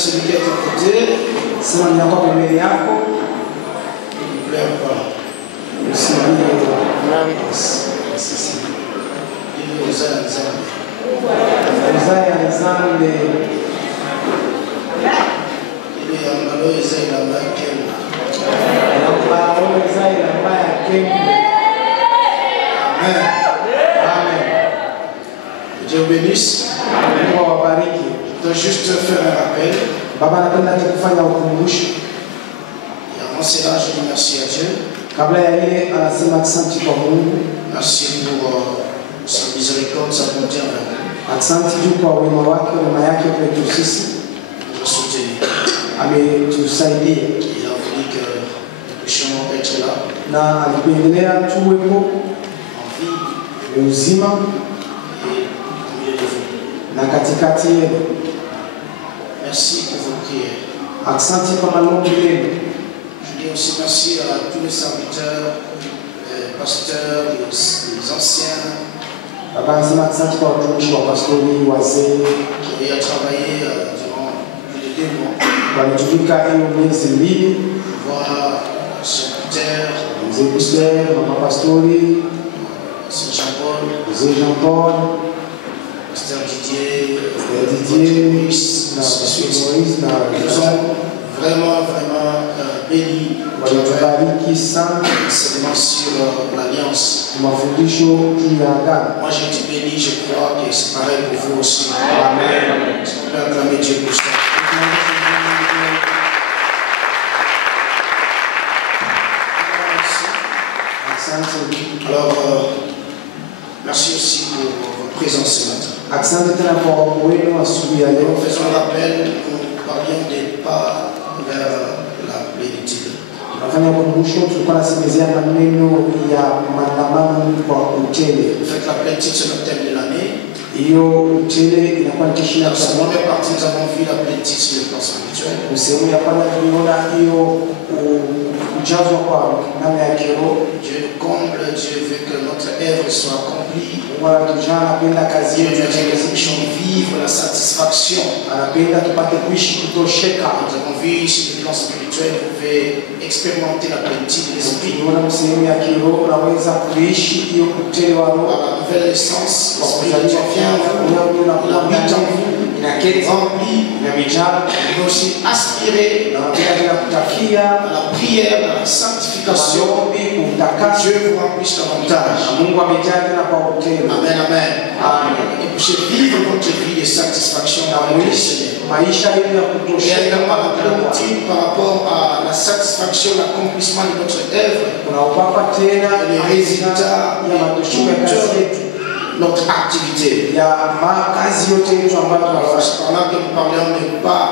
celui qui est à tes côtés. Sema ni hapa mbele yako. Ne pleure pas. Usilie. Il nous a Uzaya nzambe. il est en malo Isaïe la main qu'elle. Amen. Amen. Dieu bénisse. Mungu awabariki. Je dois juste faire un rappel. Baba napenda tukufanya ukumbusho. Et avant cela, je dis merci à Dieu. Kabla ya ile anasema asante kwa Mungu. Merci pour sa miséricorde, sa bonté envers nous. Asante juu kwa wema wake, wema yake kwetu sisi. Il nous a soutenus. Ametusaidia. Il a voulu que nous puissions être là, Na alipendelea tuwepo en vie uzima et au milieu de vous. na katikati yenu. Merci pour vos prières. Asante kwa maombi yenu. Je dis aussi merci à tous les serviteurs, pasteurs, les anciens Baba anasema asante kwa watumishi wa pastori, wazee qui ont travaillé durant plus de 2 mois. walitumika hiyo miezi mbili. Voir Saint Peter, Mzee Peter, mama pastori, Saint Jean-Paul, Mzee Jean Paul, Pasteur Didier, Didier, Moïse, na ainsi de suite. Moïse na Ils nous ont vraiment bénis walitubariki sana seulement sur l'alliance. mafundisho juu ya agano. Moi j'ai été béni, je crois que c'est pareil pour vous aussi. Amen. Est-ce qu'on peut acclamer Dieu pour ça? Alors, merci aussi pour votre présence ce matin. Asante tena kwa wenu asubuhi ya leo. Faisons un rappel, nous parlions des pas vers la plénitude. Tunafanya kumbusho, tulikuwa nasemezea maneno ya maandamano kwa utele. En fait, la plénitude c'est le thème de l'année. Hiyo utele inakuwa ni kisha Dans cette première partie, nous avons vu la plénitude sur le plan spirituel. sehemu ya kwanza tuliona hiyo kujazwa kwa namna ya kiroho. Dieu nous comble, Dieu veut que notre œuvre soit accomplie. Mungu anatujaa, anapenda kazi Dieu yetu veut que nous itimizwe. puissions vivre la satisfaction. Anapenda tupate kuishi kutosheka. Nous avons vu sur le plan spirituel, vous pouvez expérimenter la plénitude de l'esprit. Tunaona sehemu ya kiroho unaweza kuishi hiyo utele wa Par roho. la nouvelle naissance, Kwa l'esprit de kuzaliwa Dieu vient en vous, kwa il habite en vous, inaketi rempli. inamijaa Il veut aussi aspirer na unapenda tena kutakia à la prière, à la sanctification. maombi, utakaso. Dieu vous remplisse davantage. Na Mungu amejaa tena kwa utele. Amen, amen. Amen. Et vous puissiez vivre votre vie de satisfaction Na avec le muishi Seigneur. maisha yenu ya Et kutosheka également la kwa Mungu. plénitude par rapport à la satisfaction, l'accomplissement de notre œuvre, Kuna upapa tena les résultats ya matokeo ya kazi yetu de notre activité. ya kazi yote yetu ambayo Alors, tunafanya. c'est par là que nous parlons de pas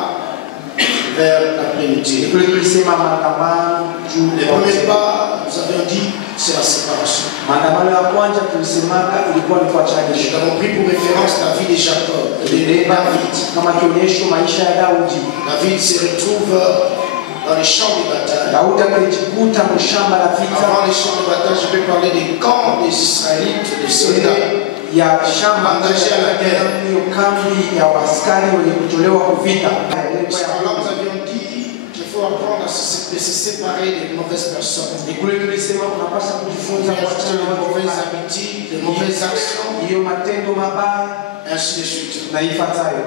vers la plénitude. Kule tulisema maandamano juu Le ya premier utele. pas, nous avions dit, c'est la séparation. Maandamano ya kwanza tulisemaka ilikuwa ni Nous kuachanisha. avons pris pour référence la vie de Jacob, de David. Kama kionyesho maisha ya Daudi. David se retrouve dans les champs de bataille. Daudi akajikuta mshamba la vita. Avant les champs de bataille, je peux parler des camps des Israélites, des soldats. Ya shamba Engagé à la guerre. hiyo kambi ya askari wenye kutolewa kuvita. Alors, nous avions dit qu'il faut apprendre à se séparer des mauvaises personnes. Ni kule tulisema unapaswa kujifunza kuachana na De mambo mauvaises mabaya, habitudes, de mauvaises actions, hiyo matendo mabaya ainsi de suite. na ifuatayo.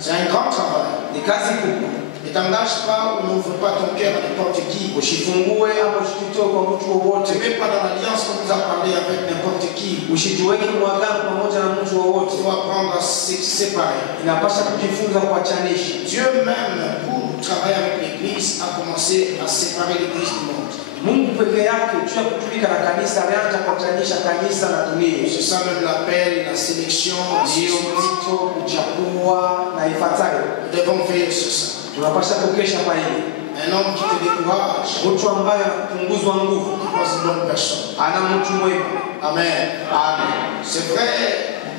C'est un grand travail. Ni kazi kubwa. Ne t'engage pas ou n'ouvre pas ton cœur à n'importe qui. Usifungue ama usijitoe kwa mtu Tu wowote. ne mets pas dans l'alliance qu'on nous a parlé avec n'importe qui. Usijiweke mwagano pamoja na mtu Il wowote. faut apprendre à se séparer. Inapaswa kujifunza kuachanisha. Dieu même, pour travailler avec l'Église, a commencé à séparer l'Église du monde. Mungu peke yake juu ya kutumika na kanisa alianza kuachanisha kanisa na dunia. C'est ça même l'appel, la sélection. Ndiyo mwito, kuchagua na ifuatayo. Nous devons veiller sur ça. Tunapaswa kukesha kwa hili. Un homme qui te décourage Mtu ambaye anapunguzwa nguvu n'est pas une bonne personne. ana mtu mwema. Amen. Amen. C'est vrai,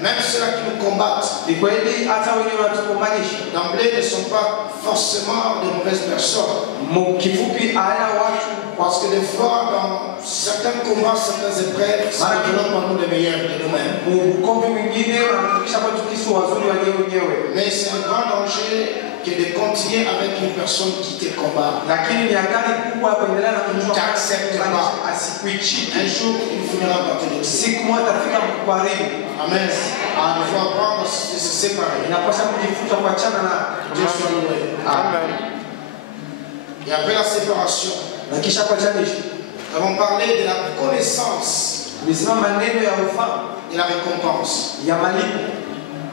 même ceux-là qui nous combattent, Ni kweli hata wenyewe wanatukombanisha. d'emblée ne sont pas forcément de mauvaises personnes. Kifupi haya watu Parce que des fois, dans certains combats, certaines épreuves, ça ne donne pas nous les meilleurs de nous-mêmes. ukombe mwingine wanafikisha kwetu kisu wazuri wenyewe wenyewe. Mais c'est un grand danger que de continuer avec une personne qui te combat. Lakini ni hatari kubwa kuendelea na mtu T'acceptes pas. asikuichiki. Un jour, il finira par te laisser. Siku moja atafika kukaribu. Amen. Il faut apprendre de se séparer. Inapaswa kujifunza kuachana na Dieu soit loué. Amen. Et après la séparation, Na kisha kuachanisha. nous avons parlé de la connaissance Tulisema maneno ya ufahamu et la récompense. ya malipo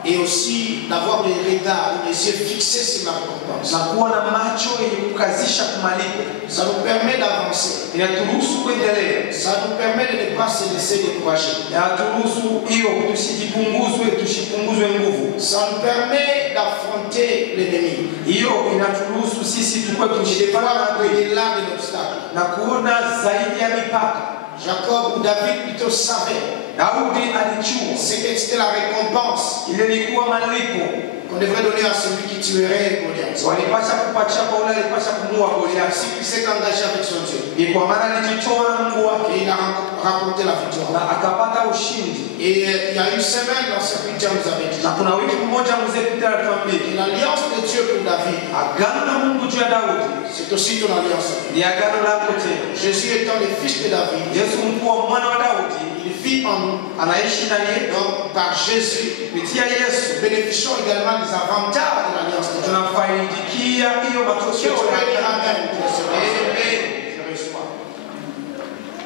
Et aussi d'avoir les regards, les yeux fixés sur la récompense. na kuwa na macho yenye kukazisha kumalipo. Ça nous permet d'avancer. Inaturuhusu kuendelea. Ça nous permet de ne pas se laisser décourager. Inaturuhusu hiyo tusipunguzwe nguvu. Ça nous permet d'affronter l'ennemi. Hiyo inaturuhusu sisi tukue Et de tukijipanga voir au-delà de l'obstacle. na kuona zaidi ya mipaka. Jacob ou David plutôt savait Daudi alijua ce que c'était la récompense ile ilikuwa malipo qu'on devrait donner à celui qui tuerait Goliath. walipasha kupatia kwa ule alipasha kumua Goliathi. Ainsi qu'il s'est engagé avec son Dieu. Ni kwa maana alijitoa na Mungu wake Et il a rapporté la victoire. na akapata ushindi. Et il y a une semaine, dans ce Peter nous avait dit. Na kuna wiki mmoja mzee Peter alituambia L'alliance de Dieu pour David, agano la Mungu juu ya Daudi c'est aussi ton alliance. ni agano lako tena. Jésus étant le fils de David, Yesu mkuu mwana wa Daudi il vit en nous. anaishi ndani yetu. Donc, par Jésus, Kupitia Yesu bénéficions également des avantages de l'alliance de Dieu. tunafaidikia hiyo matokeo Tu ya peux dire Amen. Amen.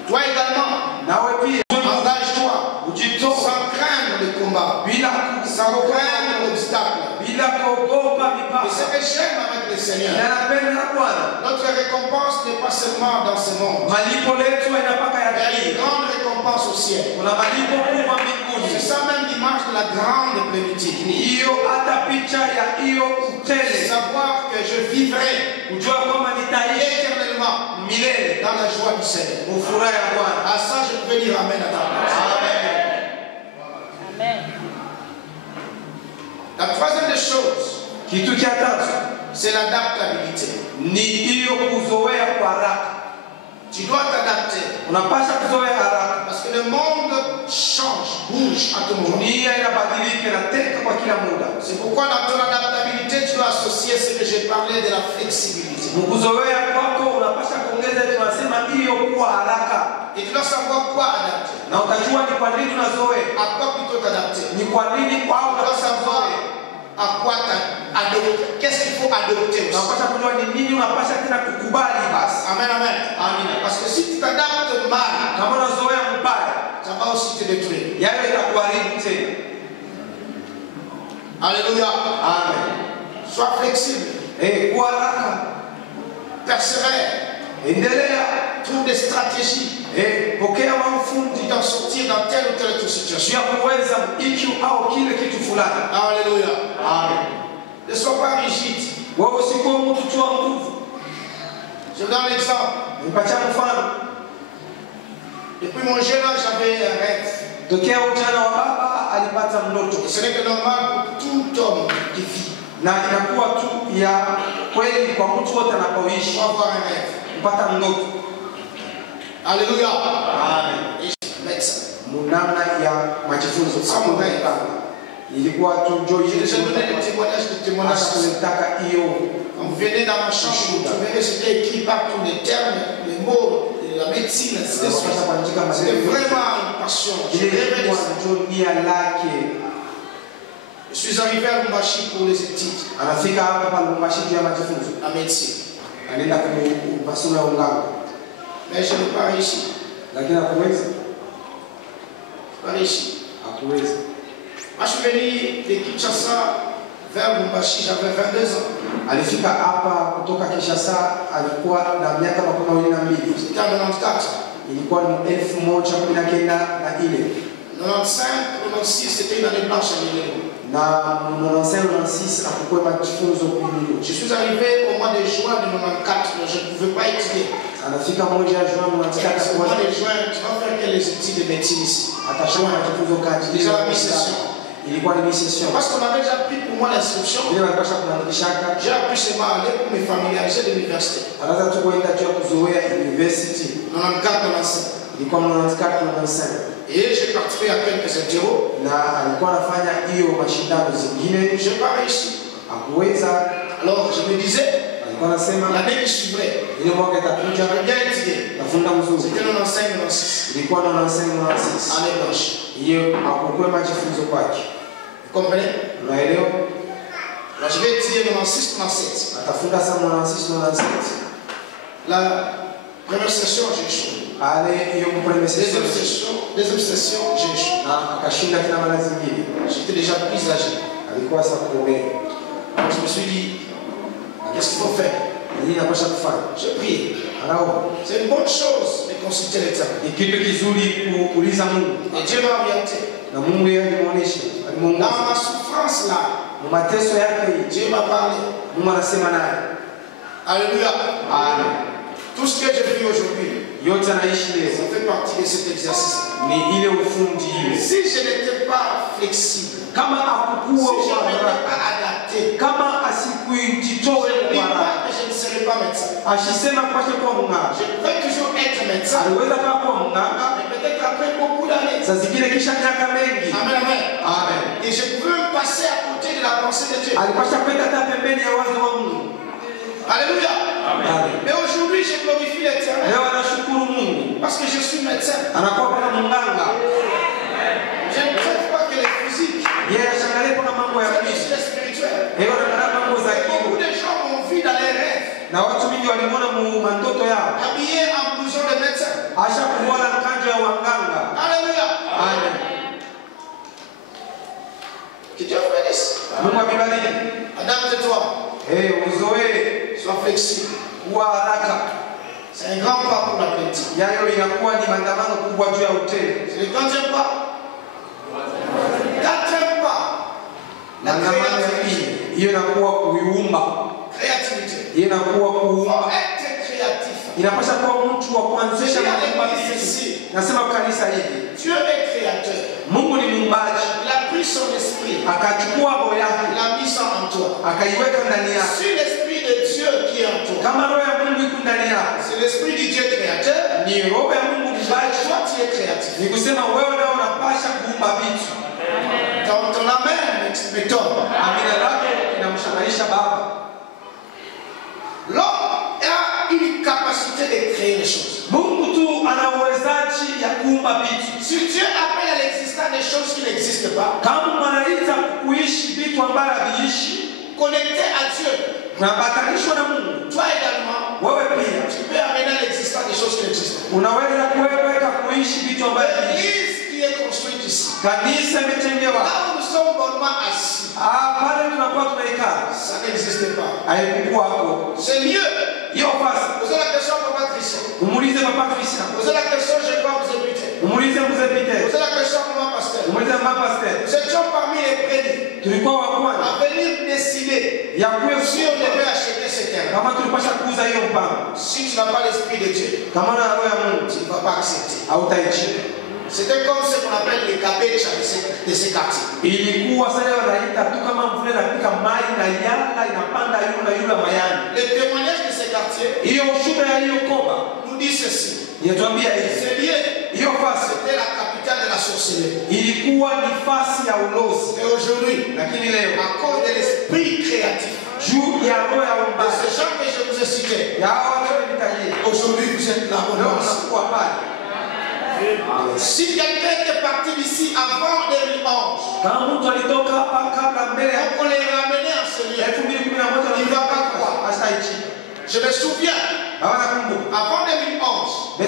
Toi également, Nawe pia engage-toi ujitoe sans craindre le combat, bila sans craindre l'obstacle. bila kuogopa Et mipaka. ce que j'aime avec le Seigneur, Na napenda Bwana, notre récompense n'est pas seulement dans ce monde, malipo letu inapaka ya il y a une dunia. grande récompense au ciel. Kuna malipo kubwa C'est mbinguni. ça même l'image de la grande plénitude. Hiyo hata picha ya hiyo utele. Savoir que je vivrai Kujua kwamba nitaishi éternellement milele dans la joie du Seigneur. ufuraha ya Bwana. À ça, je peux dire Amen à ta place. Amen. La troisième des choses, Kitu cha tatu c'est l'adaptabilité. ni hiyo kuzoea kwa haraka. Tu dois t'adapter. Unapaswa kuzoea haraka. Parce que le monde change, bouge à tout moment. Dunia inabadilika na teka kwa kila muda. C'est pourquoi dans ton adaptabilité, tu dois associer ce que j'ai parlé de la flexibilité. Mkuzoea kwako unapaswa kuongeza, tunasema hiyo kuwa haraka. Et tu dois savoir quoi adapter. Na utajua ni kwa nini unazoea. À quoi plutôt t'adapter. Ni kwa nini kwao Tu dois savoir à quoi t'adopter. Qu'est-ce qu'il faut adopter aussi. unapaswa kujua ni nini unapaswa tena kukubali basi. Amen, amen. Amina. Parce que si tu t'adaptes mal, Kama unazoea mbaya, ça va aussi te détruire. yale itakuharibu tena. Alléluia. Amen. Sois flexible. Kuwa haraka. Persévère. Endelea. Trouve des stratégies Pokea mafundi pour t'en sortir dans telle ou telle autre situation. ya kuweza hiki au kile kitu fulani. Alléluia. Amen. Ne sois pas rigide. Wewe usikuwe mtu tu wa nguvu. Je vous donne l'exemple. Nipatia mfano. Depuis mon jeune âge, j'avais un rêve. Tokea ujana wa baba alipata ndoto. Et ce n'est que normal pour tout homme qui vit. Na inakuwa tu ya kweli kwa mtu wote anapoishi Il faut avoir un rêve. kupata ndoto. Alléluia. Amen. Et je vais ça. Namna ya majifunzo Sawa, kama ilikuwa tu J'ai déjà donné des témoignages hasa kulitaka hiyo. Quand vous venez dans ma chambre, vous verrez c'était écrit partout les termes, les mots, la médecine, etc. C'était vraiment une passion. Je rêvais de ça. Je suis arrivé à Lumbashi pour les études, Anafika hapa pa Lumbashi juu ya majifunzo. la médecine. Anaenda kwa masomo ya unganga. Mais je n'ai pas réussi. Lakini hakuweza. Pas réussi. Hakuweza. Moi, je suis venu de Kinshasa vers Lumbashi, j'avais 22 ans. Alifika hapa kutoka Kinshasa alikuwa na miaka 22. C'était en 94. Ilikuwa ni 1994 95, 96, c'était une année blanche à Lille. na 95 akukwe majifunzo kuhilo. Je suis arrivé au mois de juin de 94, mais je ne pouvais pas étudier. Anafika moja ya juin Au mois 94 de juin, tu vas faire quelles études de médecine ici? atashoma majifunzo kati. Déjà la mi-session. Ilikuwa ni mi-session. Parce qu'on avait déjà pris pour moi l'inscription. Ile walipasha kuandikishaka. J'ai appris seulement à aller pour me familiariser de l'université. Anaanza tu kwenda juu ya kuzoea university. 94, 95. Ilikuwa 94 Et j'ai participé à quelques interros. na alikuwa anafanya hiyo mashindano zingine. J'ai pas réussi. Alors je me disais, l'année qui suivrait, je vais bien étudier. C'était 95-96. Année blanche. Vous comprenez? Alors je vais étudier 96-97. La première session, j'ai échoué. Deuxième session, j'ai échoué. J'étais déjà plus âgé. Alors je me suis dit, qu'est-ce qu'il faut faire? J'ai prié. C'est une bonne chose de consulter l'Éternel. Et Dieu m'a orienté. Dans ma souffrance là, Dieu m'a parlé. Alléluia. Amen. Tout ce que je vis aujourd'hui, ça fait partie de cet exercice. Si je n'étais pas flexible, si je n'étais pas adapté, je ne serais pas médecin. Je peux toujours être médecin. Mais peut-être après beaucoup d'années. Amen, amen. Et je peux passer à côté de la pensée de Dieu. Alléluia. Amen. Mais aujourd'hui, je glorifie l'Éternel. Parce que je suis médecin. Je ne traite pas que les physiques. Je suis le spirituel. Beaucoup de gens m'ont vu dans les rêves. Habillés en blouson de médecin. Alléluia. Amen. Que Dieu bénisse. Adapte-toi. Sois flexible. C'est un grand pas pour la politique. C'est le quatrième pas. Quatrième pas. La créativité. Créativité. Faut être créatif. Dieu est créateur. Il a pris son esprit. Il a mis ça en toi. C'est l'esprit de Dieu qui est en toi. C'est l'esprit du Dieu créateur. Toi, tu es créatif. Ton amen m'étonne. L'homme a une capacité de créer des choses. Si Dieu appelle à l'existence des choses qui n'existent pas, connecté à Dieu, toi également, tu peux amener à l'existence des choses qui n'existent pas. L'église qui est construite ici, là où nous sommes bonnement assis, ça n'existe pas. C'est mieux. Posez la question à Papa Christian. Posez la question, je crois vous inviter. Posez la question à Papa Pasteur. Nous étions parmi les prédits à venir décider si on devait acheter ce terrain. Si tu n'as pas l'esprit de Dieu, tu ne vas pas accepter. C'était comme ce qu'on appelle les cabecha de ces quartiers. Le témoignage de ces quartiers nous dit ceci. C'est lié. C'était la capitale de la sorcellerie. Et aujourd'hui, à cause de l'esprit créatif, de ces gens que je vous ai cités, aujourd'hui vous êtes là. Si quelqu'un était parti d'ici avant 2011, on les ramenait en ce lieu, il ne va pas croire. Je me souviens, avant 2011, je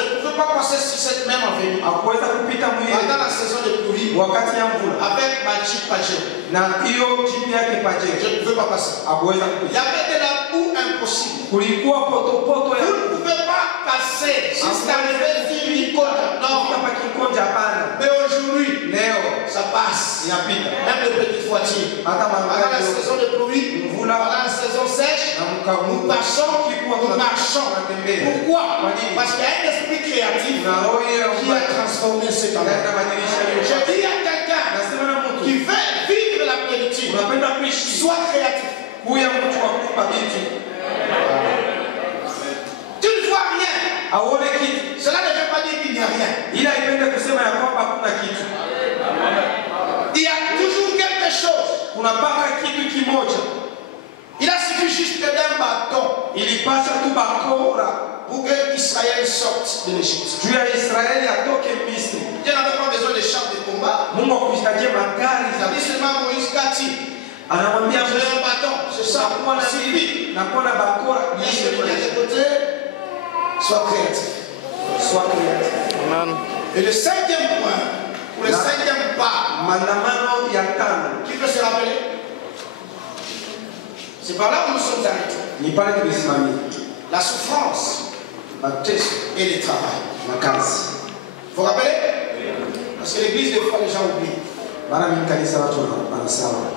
ne pouvais pas passer sur cette même avenue pendant la saison de pluie avec ma Jeep Pajero. Je ne pouvais pas passer. Il y avait de la boue impossible. Vous ne pouvez pas passer jusqu'à l'arrivée d'Irikonja. Non. Mais aujourd'hui, ça passe. Même les petites voitures. Pendant la saison de pluie, pendant la saison sèche, nous marchons. Pourquoi? Parce qu'il y a un esprit créatif qui a transformé cet endroit. Je dis à quelqu'un qui veut vivre la plénitude, sois créatif. Tu ne vois rien. Cela ne veut pas dire qu'il n'y a rien. Il y a toujours quelque chose. unapaka kitu kimoja. Il a suffi juste d'un bâton. Ilipasha tu bakora pour que Israël sorte de l'Égypte. Dieu a Israël atoke Misri. Dieu n'avait pas besoin de chars de combat. Mungu akuhitaji magari za vita. Seulement Moïse Kati. Anamwambia j'ai un bâton, c'est ça. Nakuwa na nini? Nakuwa na bakora. Yesu de côté. Sois créatif. Sois créatif. Amen. Et le cinquième point, ou le cinquième pas, mandamano ya tano. Qui peut se rappeler? C'est par là où nous sommes arrêtés. Ni pale tulisimamia. La souffrance, mateso et le travail. Makazi. Vous vous rappelez? Parce que l'église des fois les gens oublient.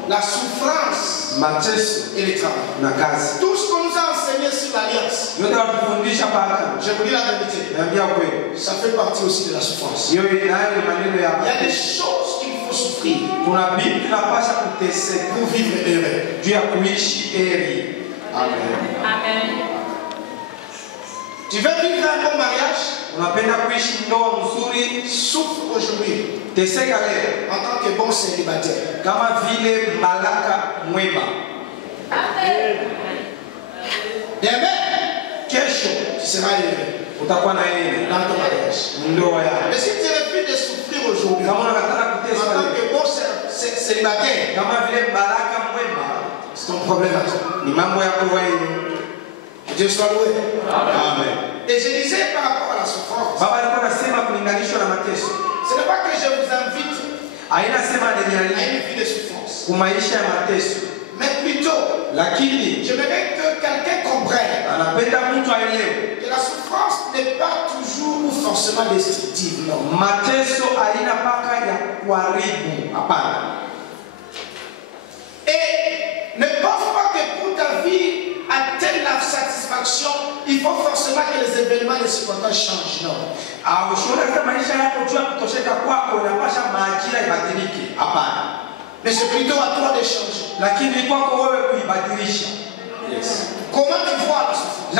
La souffrance, mateso et le travail. Makazi. Tout ce qu'on nous a enseigné sur l'alliance. Je vous dis la vérité. Ça fait partie aussi de la souffrance. Il y a des choses qu'il faut souffrir pour vivre heureux. Amen. Amen. Tu veux vivre un bon mariage? Souffre aujourd'hui. En tant que bon célibataire. Amen. Demain, kesho, tu seras heureux dans ton mariage. Mais si tu refuses de souffrir aujourd'hui, en tant que bon célibataire, c'est ton problème à toi. Que Dieu soit loué. Amen. Et je disais par rapport à la souffrance, ce n'est pas que je vous invite à une vie de souffrance, mais plutôt, j'aimerais que quelqu'un comprenne que la souffrance n'est pas toujours ou forcément destructive. Non. Et ne pense pas que pour ta vie atteindre la satisfaction, il faut forcément que les événements et les circonstances changent. Non. Mais c'est plutôt à toi de changer. Yes. Comment tu vois la souffrance?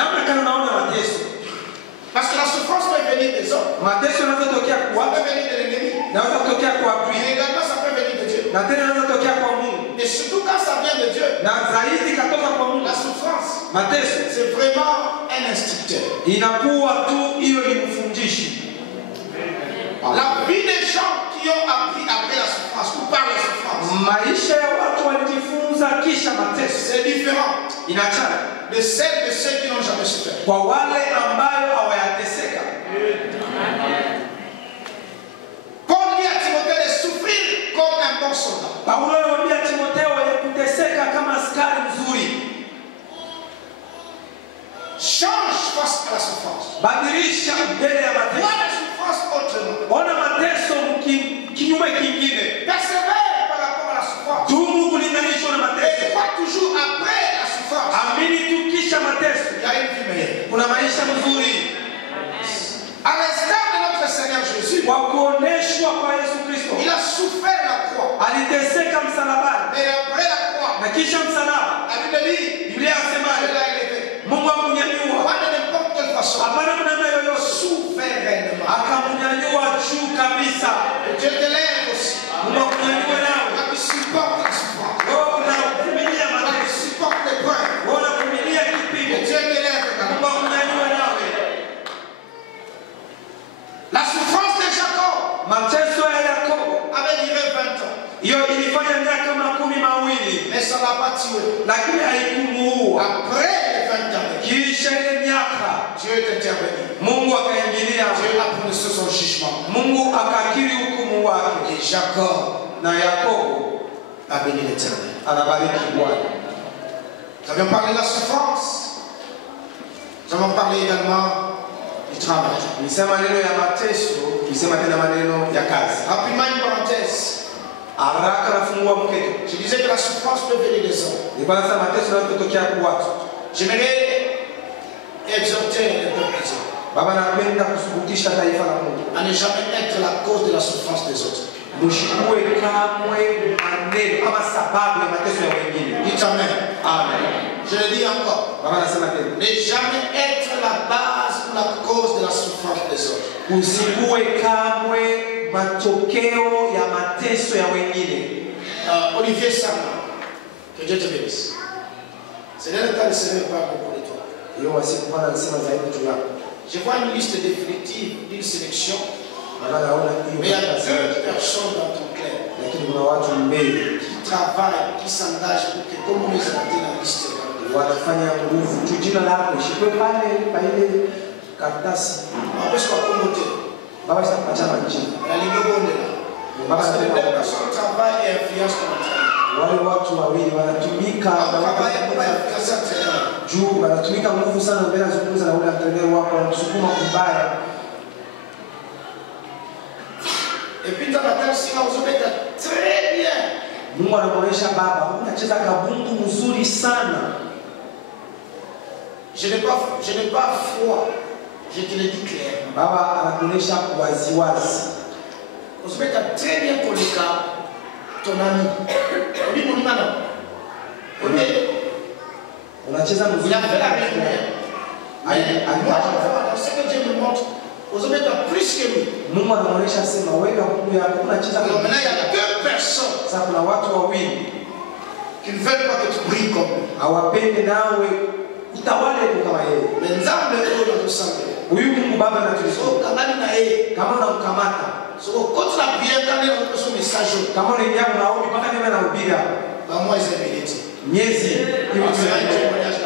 Parce que la souffrance peut venir des hommes. Ça peut venir de l'ennemi. Mais également ça peut venir de Dieu. Et surtout quand ça vient de Dieu, la souffrance, c'est vraiment un instructeur. La vie des gens qui ont appris après la souffrance ou par la souffrance, c'est différent de celle de ceux qui n'ont jamais souffert. Paul dit à Timothée de souffrir comme un bon soldat. Change face à la souffrance. Vois la souffrance autrement. Persévère par rapport à la souffrance. Et crois toujours après la souffrance. Il y a une vie meilleure. À l'instar de notre Seigneur Jésus, il a souffert la croix. Mais après la croix, la Bible dit, Dieu l'a élevé. Pas de n'importe quelle façon. Souverainement. Dieu te lève aussi. Tu supportes la souffrance. Tu supportes les points. Et Dieu te lève également. La souffrance de Jacob avait duré 20 ans. Mais ça ne l'a pas tué. Après les 20 ans, Dieu est intervenu. Dieu a prononcé son jugement. Et Jacob a béni l'Éternel. Nous avons parlé de la souffrance. Nous avons parlé également du travail. Rapidement une parenthèse. Je disais que la souffrance peut venir des hommes. J'aimerais exhorter les peuples à ne jamais être la cause de la souffrance des autres. Dites amen. Amen. Je le dis encore. Ne jamais être la base ou la cause de la souffrance des autres. Olivier Sama, Que Dieu te bénisse. Ce n'est le temps de se lever pas beaucoup de toi. Je vois une liste définitive d'une sélection. Mais il y a 2 personnes dans ton cœur qui travaillent, qui s'engagent pour que comme on les a dans la liste. Wanafanya nguvu tu jina lako ishikwe pale pale karatasi. Parce que Baba sitapata majina. Parce que les personnes travaillent et influencent ton travail. Wale watu wawili wanatumika juu wanatumika nguvu sana mbele zungumza na ule mtendero wako wanasukuma kubaya. Et puis dans la terre si vous êtes très bien. Mungu anamuonesha baba unacheza kabungu mzuri sana. Je n'ai pas foi. Je te le dis clair. Baba anakuonesha waziwazi. Vous êtes très bien collègue ton ami. On dit mon ami. Unacheza mzuri. Il a fait la même. Moi je vois ce que Dieu me montre. Vous êtes plus que lui. Mungu anamuonesha sema weka Mungu yako unacheza. Alors maintenant il y a 2 personnes. Sasa kuna watu wawili qui ne veulent pas que tu brilles comme lui. Hawapende nawe utawale kama yeye. Mais nzambe ndio anatusaidia. Huyu Mungu Baba anatulisoma. Kama unamkamata. So quand la prière quand elle reçoit son message. Kama unaingia unaomba mpaka mimi nahubiri hapa. Ba moi ils aiment Miezi hiyo kama ushika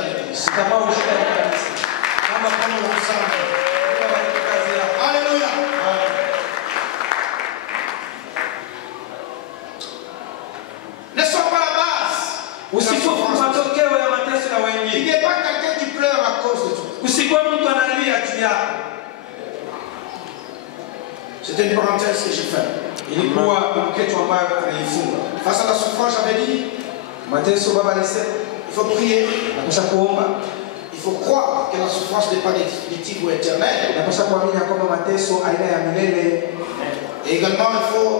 kanisa. Kama unasema Alléluia. Ne sois pas la base. Usifofu matokeo ya mateso ya wengine. Il n'y a pas quelqu'un qui pleure à cause de toi. Usikuwe mtu analia juu yako. C'était une parenthèse que j'ai faite. Ilikuwa mketo ambayo ameifunga. Face à la souffrance, j'avais dit, mateso baba alisema, il faut prier. Napasha kuomba. Il faut croire que la souffrance n'est pas définitive ou éternelle. Napasha kuamini kwamba mateso haina ya milele. Et également, il faut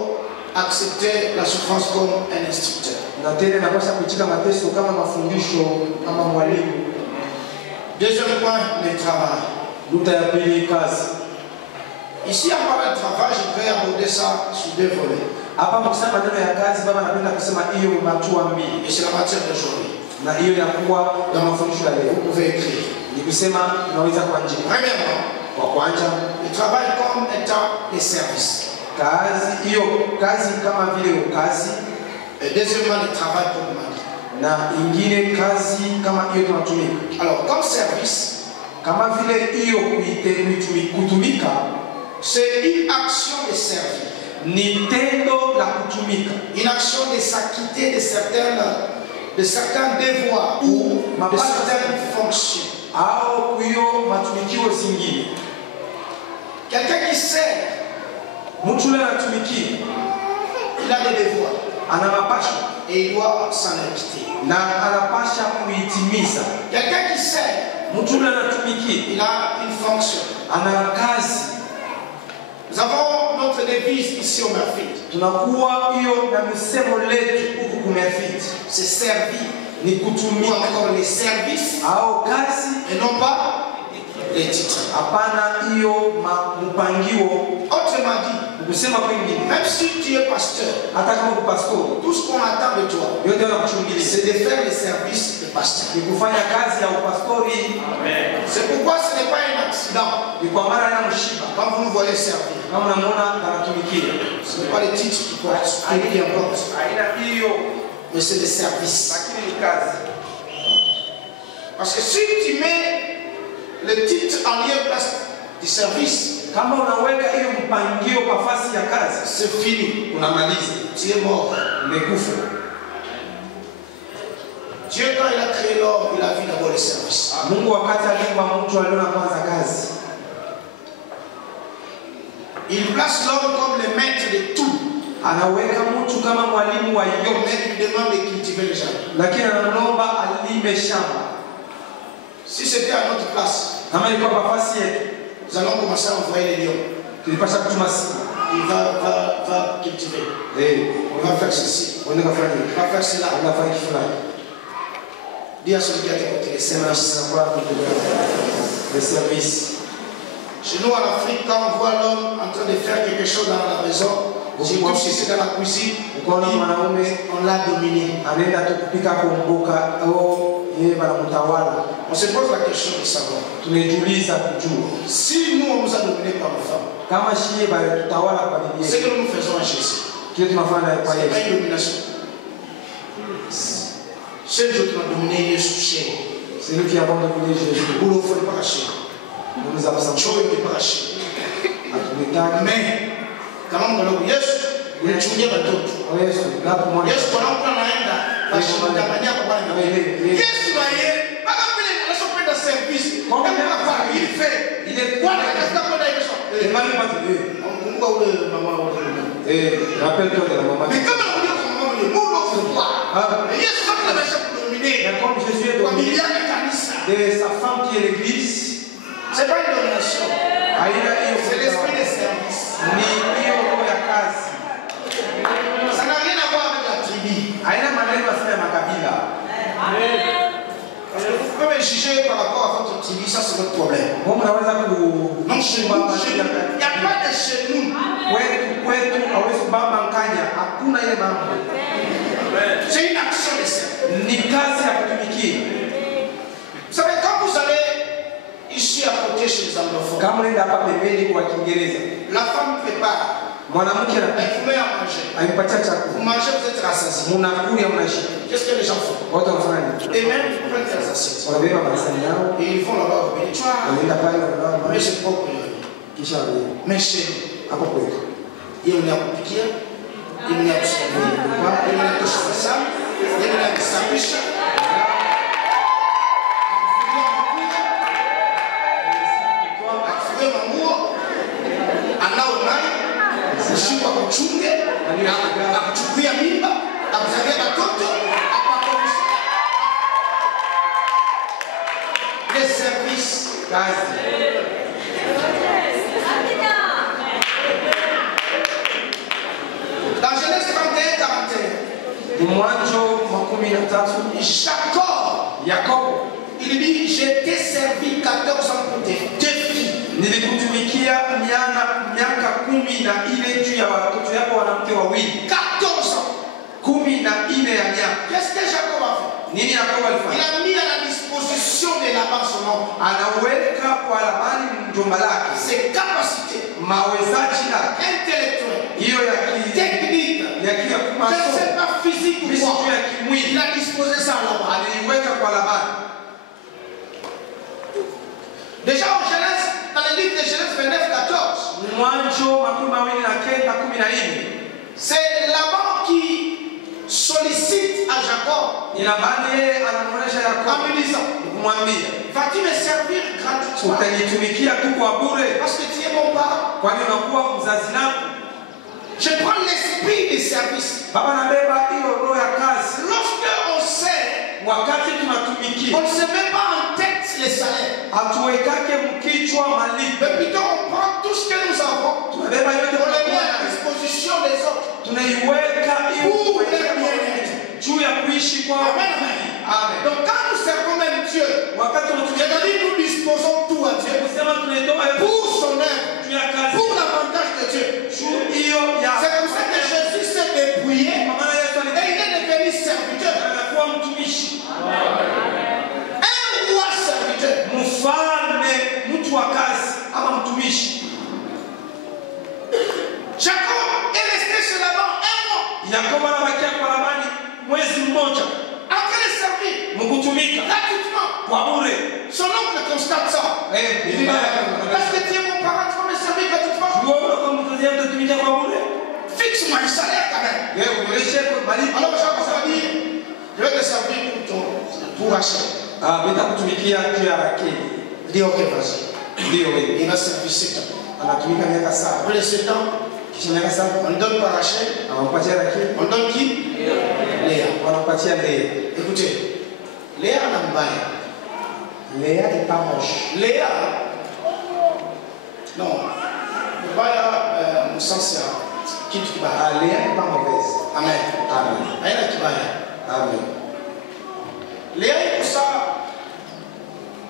accepter la souffrance comme un instructeur. Na tena napasha kuchika mateso kama mafundisho kama mwalimu. Deuxième point, le travail. Luta ya pili, kazi. Ici, en parlant de travail, je vais aborder ça sur 2 volets. Hapa mkusema maneno ya kazi, baba napenda kusema hiyo matua mbili. Et c'est la matière d'aujourd'hui. Na hiyo inakuwa na mafundisho ya leo. Vous pouvez écrire. Ni kusema unaweza kuandika. Premièrement, kwa kwanza, le travail comme étant des services. Kazi hiyo kazi kama vile kazi. Et deuxièmement, le travail pour demander. Na ingine kazi kama hiyo tunatumika. Alors, comme service, kama vile hiyo kutumika, c'est une action de servir. Ni tendo la kutumika. Une action de s'acquitter de certains devoirs ou de certaines fonctions. Au hiyo matumikio zingine. Quelqu'un qui sert, mtu anatumikia, il a des devoirs. Ana mapasho et il doit s'en acquitter. Na anapasha kuitimiza. Quelqu'un qui sert, mtu anatumikia, il a une fonction. Ana kazi. Nous avons notre devise ici au Merfit. Tunakuwa hiyo na misemo letu huku ku Merfit. C'est servir. Ni kutumia. Ou encore les services. Au kazi. Et non pas les titres. Hapana hiyo mpangio. Autrement dit, kusema kwingine, même si tu es pasteur, hata kama uko pastor, tout ce qu'on attend de toi, yote wanakuchungilia, c'est de faire les services de pasteur. Ni kufanya kazi ya upastori. Amen. C'est pourquoi ce n'est pas un accident. Ni kwa maana yana mshiba. Quand vous nous voyez servir, kama unamuona anatumikia, ce n'est pas les titres qui portent, qui importent. Haina hiyo, mais c'est des services. Lakini ni kazi. Parce que si tu mets le titre en lieu place du service, kama unaweka hiyo mpangio kwa nafasi ya kazi, c'est fini, unamaliza. Tu es mort. Umekufa. Dieu quand il a créé l'homme, il a vu d'abord le service. Mungu wakati aliumba mtu aliona kwanza kazi. Il place l'homme comme le maître de tout. Anaweka mtu kama mwalimu wa yote. Mais il demande de cultiver le jardin. Lakini anamlomba alime shamba. Si c'était à notre place, kama ilikuwa nafasi yetu, nous allons commencer à envoyer les lions. Tulipasha kutuma siku. Il va cultiver. On va faire ceci. On va faire cela. On va faire cela. Dis à celui qui a écouté les services. Les services. Chez nous en Afrique, quand on voit l'homme en train de faire quelque chose dans la maison, Surtout si c'est dans la cuisine, on l'a dominé. On se pose la question de savoir. Si nous on nous a dominé par nos femmes, c'est que nous faisons à Jésus. C'est pas une domination. C'est Dieu qui m'a dominé Jésus. C'est nous qui avons dominé Jésus. Nous ne pouvons pas lâcher. Nous nous absentons. Dieu ne peut pas lâcher. Mais, quand même, on a dit, Yes, on a tué la toute. Yes, on a pris la service. Il fait. Il est quoi? Rappelle-toi de la maman. Mais comment on dit que maman comme Jésus est dominé de sa femme qui est l'église, c'est pas une domination. C'est l'esprit de service. Ça n'a rien à voir avec la tribu. Parce que vous pouvez me juger par rapport à votre tribu, ça c'est votre problème. Non, chez nous, il n'y a pas de chez nous. C'est une action de service. Vous savez, quand vous allez ici à côté chez les anglophones, la femme prépare. Elle vous met à manger. Vous mangez, vous êtes rassasié. Qu'est-ce que les gens font? Et même ils prennent des assiettes. Et ils vont là-bas au béni. Mais c'est propre. Mais chez nous, il y a un piquet, il y a un les services. Dans Genèse 31, Jacob, il dit, j'ai été servi 14 ans pour tes deux filles. Nilikutumikia miaka 14 ya watoto yako wanawake wawili. 14 ans. 14 ya miaka. Qu'est-ce que Jacob a fait? Nini Yakobo alifanya? Il a mis à la disposition de Laban son nom. Anaweka kwa Labani mjomba lake ses capacités, mawezaji lake intellectuelles, hiyo ya technique, ya kimasomo, je ne sais pas physique ou quoi. Il a disposé ça à Laban. Aliweka kwa Labani. Déjà en Genèse, dans le livre de Genèse 29-14, c'est Laban qui sollicite à Jacob en lui disant, vas-tu me servir gratuitement parce que tu es mon parent? Je prends l'esprit du service. Lorsque on sait, on ne se met pas en tête les salaires. Mais plutôt on prend tout ce que nous avons, on le met à la disposition des autres pour leur bien-être. Amen. Donc quand nous servons même Dieu, nous disposons tout à Dieu pour son œuvre, pour l'avantage de Dieu. C'est comme ça que Jésus s'est dépouillé et il est devenu serviteur. Un roi serviteur. Jacob est resté chez Laban un mois. Après le servir gratuitement. Son oncle constate ça. Il dit, parce que tu es mon parent, tu vas me servir gratuitement. Fixe-moi un salaire quand même. Alors Jacob va dire, je vais te servir pour acheter. Dis ok, vas-y. Il va servir 7 ans. Après les 7 ans, on donne par Rachel. On donne qui? Léa. Écoutez, Léa n'a pas. Léa n'est pas moche. Léa, non, mon sens c'est qui tu vas. Léa n'est pas mauvaise. Amen. Amen. Elle qui va. Amen. Léa est pour ça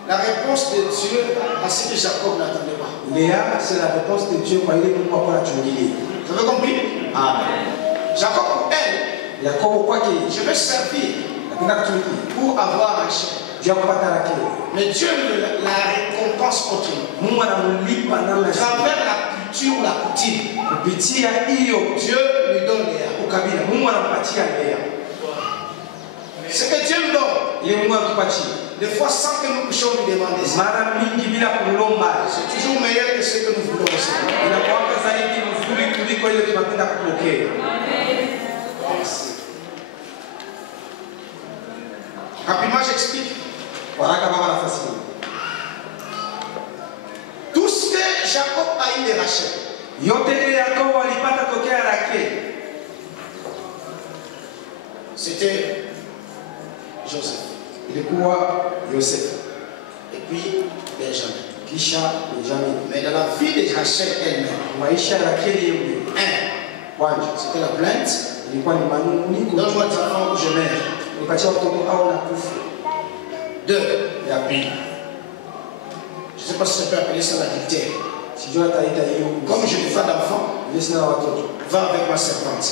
la réponse de Dieu à ce que Jacob n'attendait pas. Léa, c'est la réponse de Dieu quand il est pour moi pour la tuer. Vous avez compris? Amen. Jacob pour elle, je vais servir pour avoir Rachel. Mais Dieu la récompense autrement. À travers la culture ou la coutume, Dieu lui donne Léa. Ce que Dieu nous donne, des fois sans que nous puissions lui demander ça, c'est toujours meilleur que ce que nous voulons recevoir. Rapidement, j'explique. Tout ce que Jacob a eu de Rachel, c'était Joseph. Et puis Benjamin. Mais dans la vie de Rachel elle-même, c'était la plainte. Donne-moi des enfants où je meurs. 2. Je ne sais pas si je peux appeler ça la dictée. Comme je n'ai pas d'enfant, va avec ma servante.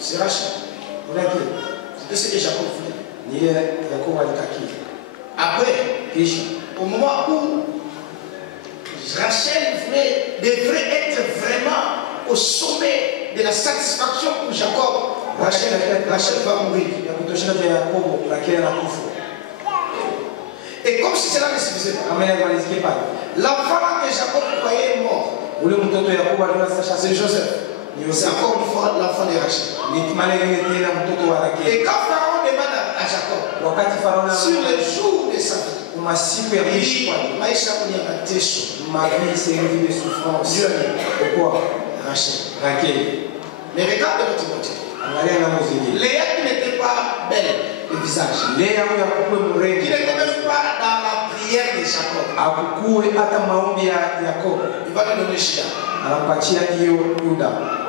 C'est Rachel. C'était ce que Jacob voulait. Après, au moment où Rachel devrait être vraiment au sommet de la satisfaction pour Jacob, Rachel va mourir. Et comme si cela ne suffisait pas, l'enfant que Jacob croyait mort, c'est Joseph. C'est encore une fois l'enfant de Rachel. Et quand Pharaon demande à Jacob sur le jour de sa vie, Rachel. Mais regarde de l'autre côté. Léa qui n'était pas belle, le visage. Qui n'était même pas dans la prière de Jacob. Il va lui donner Shida.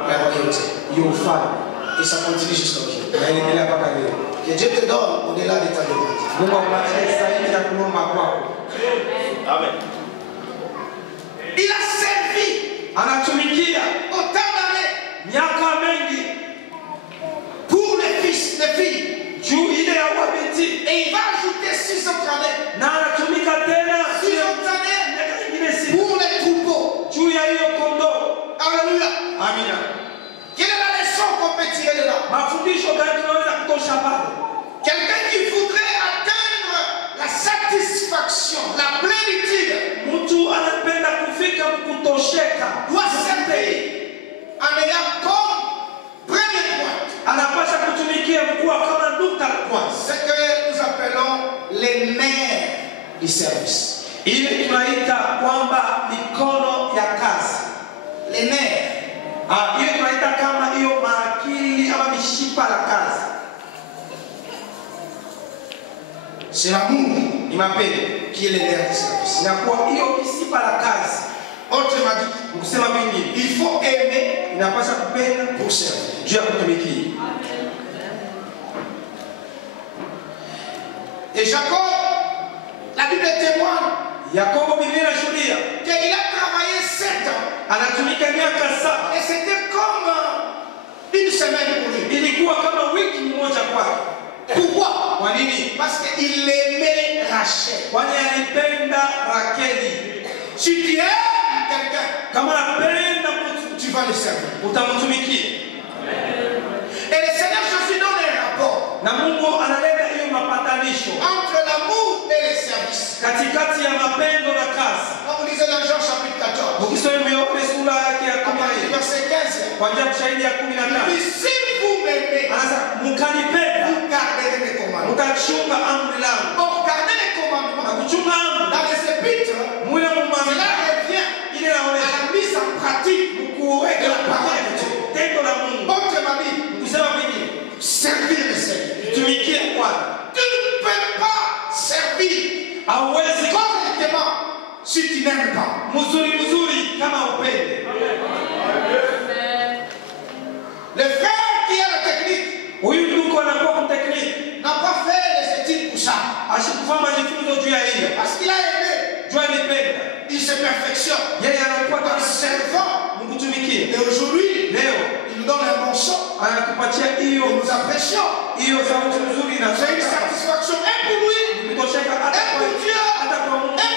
La royauté. Et ça continue jusqu'à aujourd'hui. Que Dieu te donne au-delà de ta demande. Amen. Il a servi autant d'années pour les fils, les filles. Et il va ajouter 6 autres années. 6 autres années pour les troupeaux. Alléluia. Amen. Quelle est la leçon qu'on peut tirer de là? Quelqu'un qui voudrait atteindre la satisfaction, la plénitude, doit servir en ayant comme premier point ce que nous appelons les nerfs du service. Les nerfs. C'est l'amour qui est le nerf du service. Autrement dit, il faut aimer pour servir. Et Jacob, la Bible témoigne qu'il a travaillé 7 ans. Et c'était comme une semaine pour lui. Pourquoi? Parce qu'il aimait Rachel. Si tu aimes quelqu'un, tu vas le servir. Et le Seigneur Jésus donne un rapport entre l'amour et le service. Quand vous lisez dans Jean chapitre 14, verset 15, si vous m'aimez, vous garderez mes commandements. Or, garder les commandements, dans les épîtres, cela revient à la mise en pratique de la parole de Dieu. Autrement dit, servir le Seigneur. Tu ne peux pas servir correctement si tu n'aimes pas. Le frère qui a la technique n'a pas fait les études pour ça. Parce qu'il a aimé. Il se perfectionne en servant. Et aujourd'hui, nous apprécions. C'est une satisfaction et pour lui, et pour Dieu, et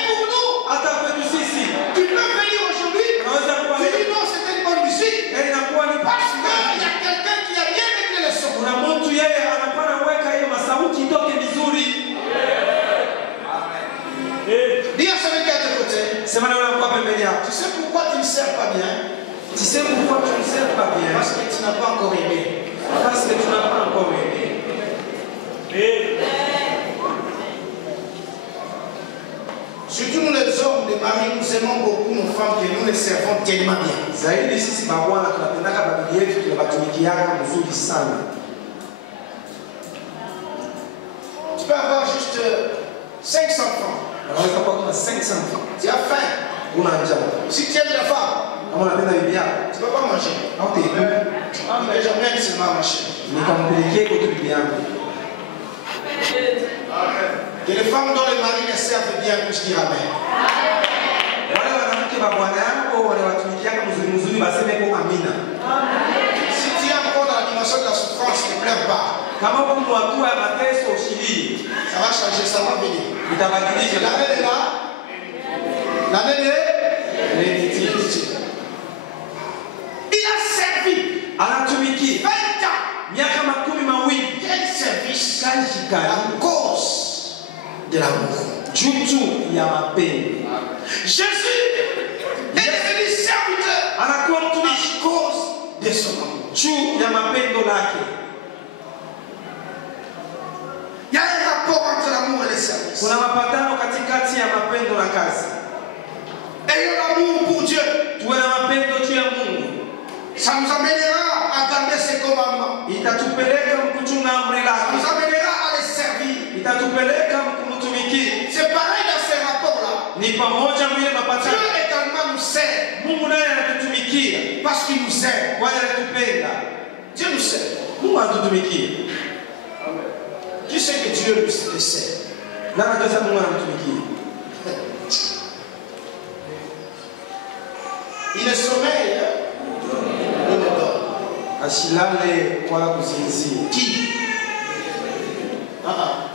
pour nous. Tu peux venir aujourd'hui, tu dis non, c'était une bonne musique. Parce qu'il y a quelqu'un qui a bien réglé le son. Dis à celui qui est à tes côtés. Tu sais pourquoi tu ne sers pas bien? Tu sais pourquoi tu ne sers pas bien? Parce que tu n'as pas encore aimé. Parce que tu n'as pas encore aimé. Surtout nous les hommes, les maris, nous aimons beaucoup nos femmes que nous les servons tellement bien. Tu peux avoir juste 500 francs. Tu as faim. Si tu aimes la femme, tu ne peux pas manger. Mais j'aime seulement marcher. Que les femmes dont les maris les servent bien puissent dire Amen. Si tu es encore dans la dimension de la souffrance, ne pleure pas. Ça va changer, ça va venir. L'année est là. L'année est. Il a servi. 20 ans. Quel service à cause de l'amour. Jésus est devenu serviteur à cause de son amour. Il y a un rapport entre l'amour et le service. Ayons l'amour pour Dieu. Ça nous amènera à garder ses commandements. Ça nous amènera à les servir. C'est pareil dans ces rapports-là. Dieu également nous sert. Parce qu'il nous aime. Dieu nous sert. Qui sait que Dieu le sert? Il est sommeil. Qui?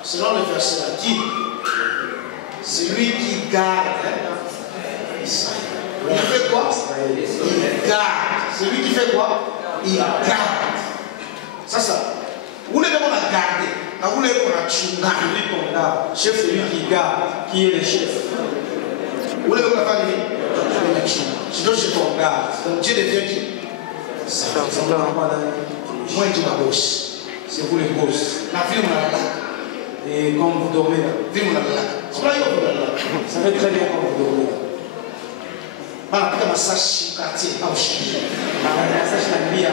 Selon le verset là, qui? Celui qui garde Israël. Il fait quoi? Il garde. Celui qui fait quoi? Il garde. Ça. Vous ne devez pas garder. Vous devez pas chef, celui qui garde, qui est le chef. Vous devez pas faire sinon je t'en garde. Donc Dieu devient qui? Moi je ma bosse. C'est vous les bosses. La vie on a la. Et quand vous dormez là, ça fait très bien quand vous dormez là. On a pris un massage quartier. Un massage la nuit.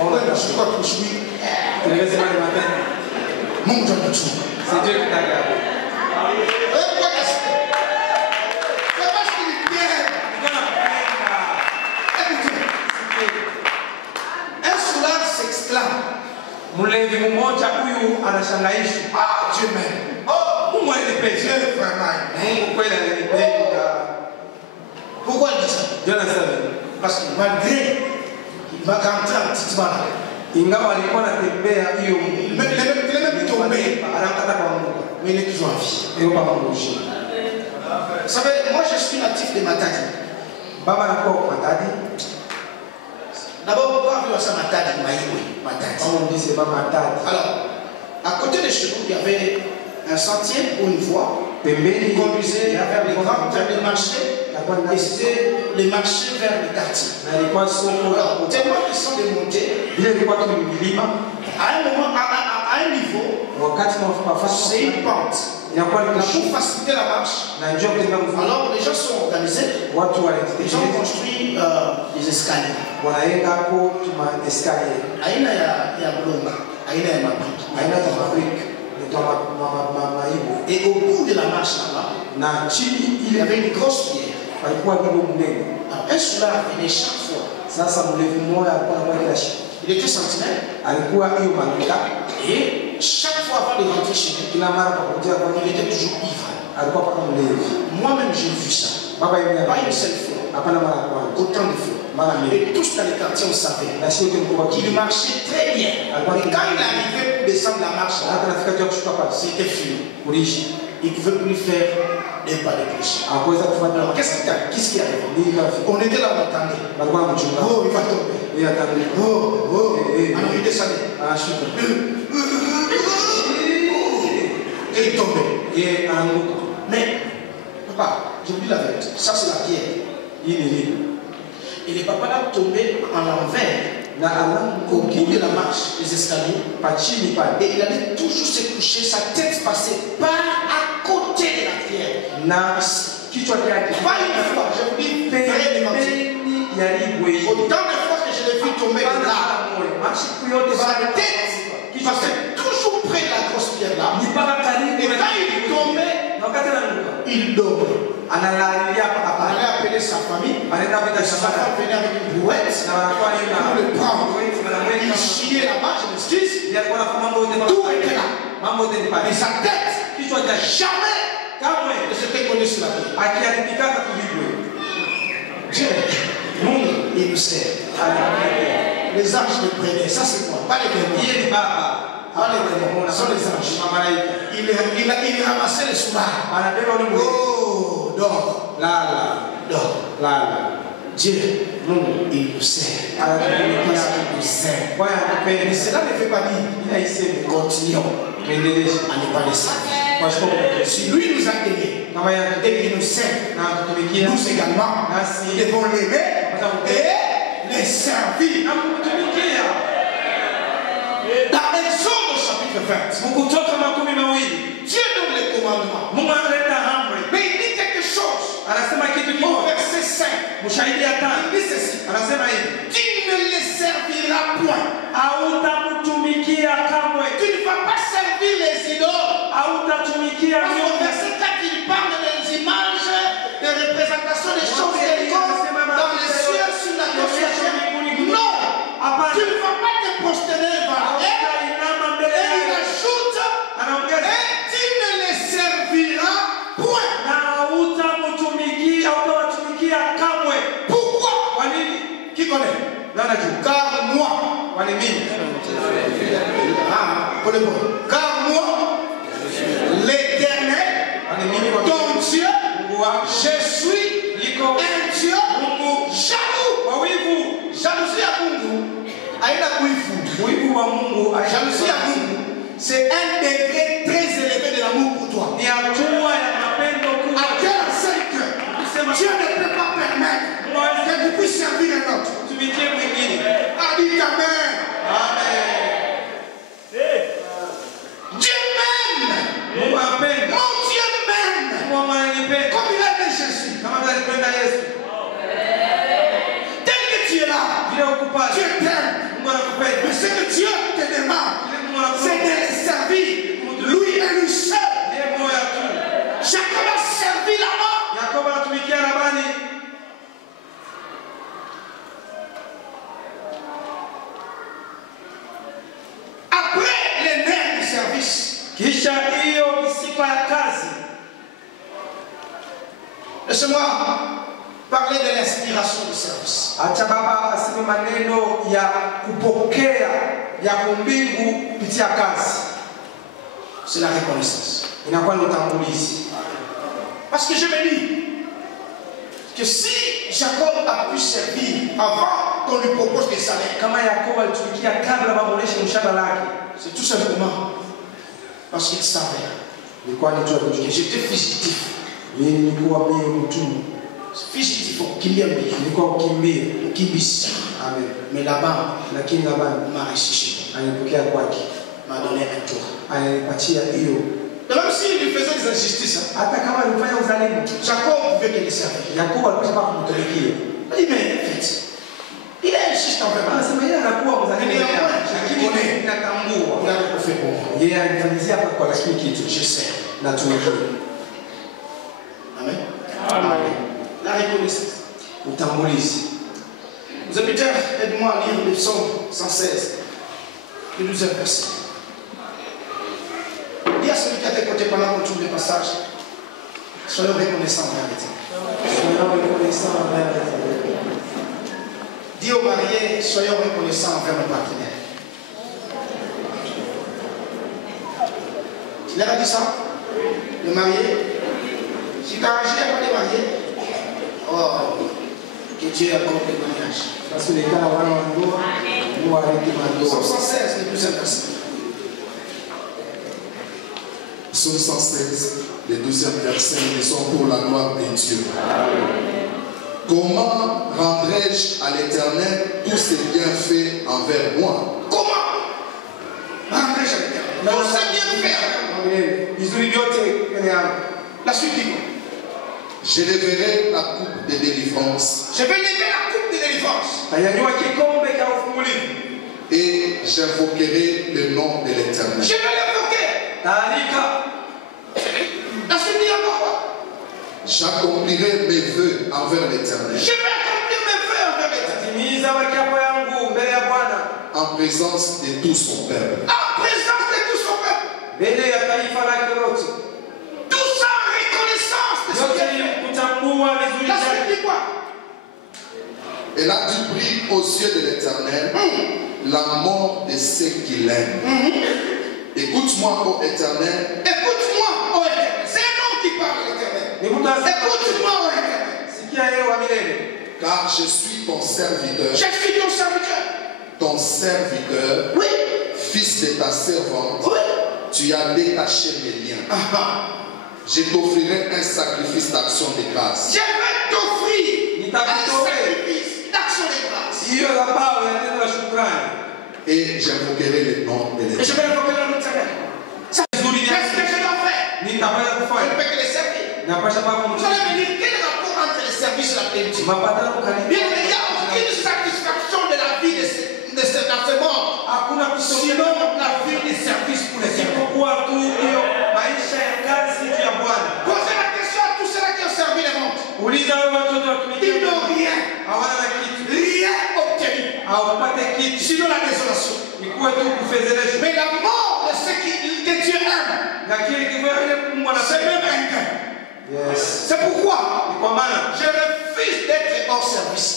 On a je crois que je suis. Tu le laisses le matin. Mon Dieu, c'est Dieu qui t'a gardé. C'est parce qu'il est bien. Écoutez. Un soulard s'exclame. Mlevi mmoja huyu anashangaisha. Dieu m'aime. Mungu ananipenda. Vraiment. Mungu kweli ananipenda. Pourquoi il dit ça? Dieu anasema. Parce que malgré il m'a rentré en petite main. Ingawa alikuwa anatembea hiyo anakata kwa Mungu. Mais il est toujours en vie. Iko kama Mungu. Vous savez, moi je suis natif de Matadi. Baba anakuwa kwa Matadi. D'abord, pourquoi on dit ça Matadi? Matadi. On dit c'est pas Matadi. Alors, à côté de chez nous, il y avait un sentier ou une voie qui conduisait vers les grands, vers les marchés. Et c'était les marchés vers les quartiers. Alors, tellement qu'ils sont démontés, à un moment, à un niveau, c'est une pente. Pour faciliter la marche, alors les gens sont organisés, les gens ont construit des escaliers. Aïna ya Blonga, Aïna ya Mabrik. Et au bout de la marche là-bas, il y avait une grosse pierre. Alors, un soulard venait chaque fois. Il était sentinelle. Et chaque fois avant de rentrer chez lui, il était toujours ivre. Moi-même j'ai vu ça. Pas une seule fois. Autant de fois. Et tous dans les quartiers, on savait. Il marchait très bien. Et quand il arrivait pour descendre la marche, c'était fini. Il ne pouvait plus faire des pas de cloche. Alors qu'est-ce qui arrive? On était là, on attendait. Oh, il va tomber. Oh. Alors il descendait. Et il tombait. Mais, papa, je vous dis la vérité, ça c'est la pierre. Et le papa là tombé en l'envers, au bout de la marche, les escaliers. Et il allait toujours se coucher, sa tête passait par à côté de la pierre. Pas une fois, je vous dis, autant de fois que je l'ai vu tomber là, sa tête passait toujours près de la grosse pierre là. Et quand il tombait, il dormait. On allait appeler sa famille. Sa femme venait avec une brouette. Pour le prendre. Il chiait là-bas, je m'excuse. Tout était là. Et sa tête, jamais ne s'était collée sur la terre. Dieu, il nous sert. Les anges le prenaient. Ça c'est quoi? Pas les démons. Pas les démons. Ce sont les anges. Il ramassait les soulards. Oh, dors. Là. Dieu, il nous sert. Il nous sert. Mais cela ne fait pas dire. Continuons à ne pas les servir. Si lui nous a aimés et qu'il nous sert, nous également, nous devons l'aimer et les servir. Dans Exode chapitre 20, Dieu donne les commandements. Mais il dit quelque chose. Au verset 5, il dit ceci. Tu ne les serviras point. Tu ne vas pas servir les idoles. Parce qu'au verset 4, il parle des images, des représentations des choses dans les cieux, sur la terre. Non, tu ne vas pas te prosterner devant elle. Et il ajoute, et tu ne les serviras point. Pourquoi? Qui connaît? Car moi, car moi, l'Éternel, ton Dieu, je suis un Dieu jaloux. Jalousie à Mungu, jalousie à Mungu, c'est un degré très élevé de l'amour pour toi. À quel cœur, Dieu ne peut pas permettre que tu puisses servir un autre. Dis Amen. Dieu m'aime. Mon Dieu m'aime. Comme il a aimé Jésus. Tel que tu es là, Dieu t'aime. Mais ce que Dieu te demande, c'est de les servir. Lui et lui seul. Jacob a servi là-bas. Après les nerfs du service, laissez-moi parler de l'inspiration du service. C'est la reconnaissance. Parce que je me dis que si Jacob a pu servir avant qu'on lui propose des salaires, c'est tout simplement parce qu'il savait que j'étais fugitif. Fugitif, mais là-bas, m'a ressuscité, m'a donné un tour. Et même s'il lui faisait des injustices, Jacob pouvait que les servir. Il dit, mais vite. Il est injuste envers moi. Il a beaucoup fait pour moi. Je sais. Amen. La reconnaissance. Vous avez peut-être, aide-moi à lire le psaume 116, le 12e verset. Dis à celui qui a tes côtés pendant qu'on tourne le passage, soyons reconnaissants en vérité. Soyons reconnaissants envers les familles. Dis aux mariés, soyons reconnaissants envers nos partenaires. Tu leur as dit ça? Le marié? Si tu as agi avec les mariés, oh, que Dieu accorde le mariage. Parce que les cas là, nous arrêtons ma Psaume 116, les plus intéressants. Psaume 116, les 12e versets, ils sont pour la gloire de Dieu. Comment rendrai-je à l'Éternel tous ses bienfaits envers moi? Comment rendrai-je à l'Éternel tous ses bienfaits envers moi? La suite dit quoi? J'élèverai la coupe de délivrance. Je vais lever la coupe de délivrance. Et j'invoquerai le nom de l'Éternel. Je vais l'invoquer. La suite dit encore quoi? J'accomplirai mes vœux envers l'Éternel. Je vais accomplir mes vœux envers l'Éternel. En présence de tout son peuple. En présence de tout son peuple. Tout ça en reconnaissance de ce Dieu. La suite dit quoi? Et là, tu pries aux yeux de l'Éternel la mort de ceux qui l'aiment. Écoute-moi, ô Éternel. Écoute-moi, ô Éternel. C'est un homme qui parle, l'Éternel. Écoute-moi, ô Éternel. Car je suis ton serviteur. Je suis ton serviteur. Ton serviteur. Oui. Fils de ta servante. Oui. Tu as détaché mes liens. Je t'offrirai un sacrifice d'action de grâce. Je vais t'offrir un sacrifice d'action de grâce. Et j'invoquerai le nom de l'Éternel. Et je vais invoquer le nom de l'Éternel. Qu'est-ce que je dois faire? Je ne peux que les servir. Vous allez me dire quel est le rapport entre les services et la plénitude? Bien, mais il n'y a aucune satisfaction de la vie de ce mort. Sinon, la vie de service pour les serviteurs. Posez la question à tous ceux qui ont servi les mondes. Ils n'ont rien. Rien obtenu. Sinon la désolation. Mais la mort de ceux que Dieu aime, c'est même un gain. C'est pourquoi je refuse d'être hors service.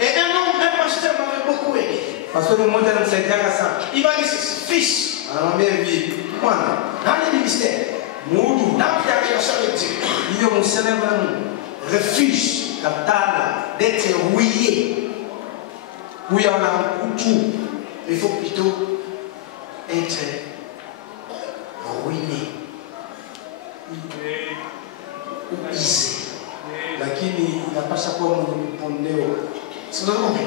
Et un pasteur m'avait beaucoup aidé. Il m'a dit ceci, fils, dans le ministère, dans la relation avec Dieu, refuse d'être rouillé. Il faut plutôt être ruiné ou isé. Lakini inapasha kuwa mwenye kupondeo. C'est normal.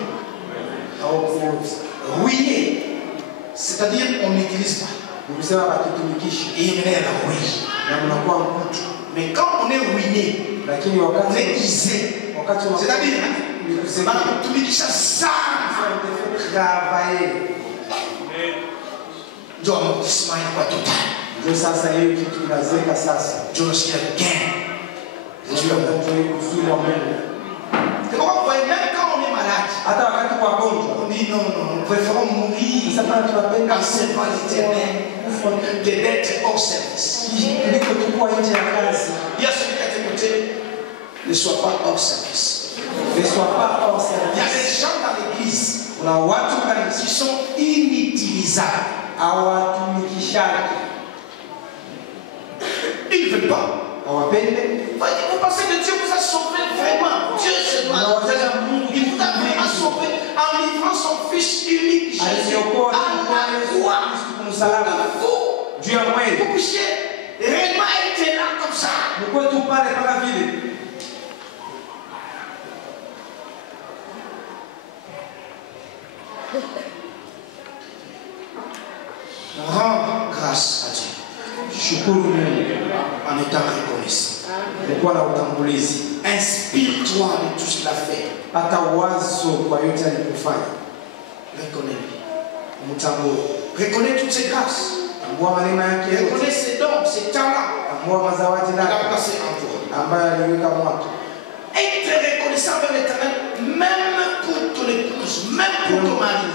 Ruiné, c'est-à-dire on n'utilise pas. Et il est ruiné. Mais quand on est ruiné, on est isé. C'est-à-dire, on utilise ça. Dieu a amortissement total. Dieu aussi a gain. C'est pourquoi vous voyez, même quand on est malade, on dit non, nous préférons mourir en servant l'Éternel que d'être hors service. Il y a celui qui a été côté, ne sois pas hors service. Ne sois pas hors service. Il y a des gens dans l'église qui sont inutilisables. Ils ne veulent pas. Vous pensez que Dieu vous a sauvé vraiment? Dieu c'est moi. Il vous a vraiment sauvé en livrant son Fils unique Jésus à la croix. Vous puissiez réellement être là comme ça. Rends grâce à Dieu. En étant reconnaissant. Inspire-toi de tout ce qu'il a fait. Reconnais-lui. Reconnais toutes ses grâces. Reconnais ses dons, ses talents. Il a placé en toi. Être reconnaissant envers l'Éternel, même pour ton épouse, même pour ton mari.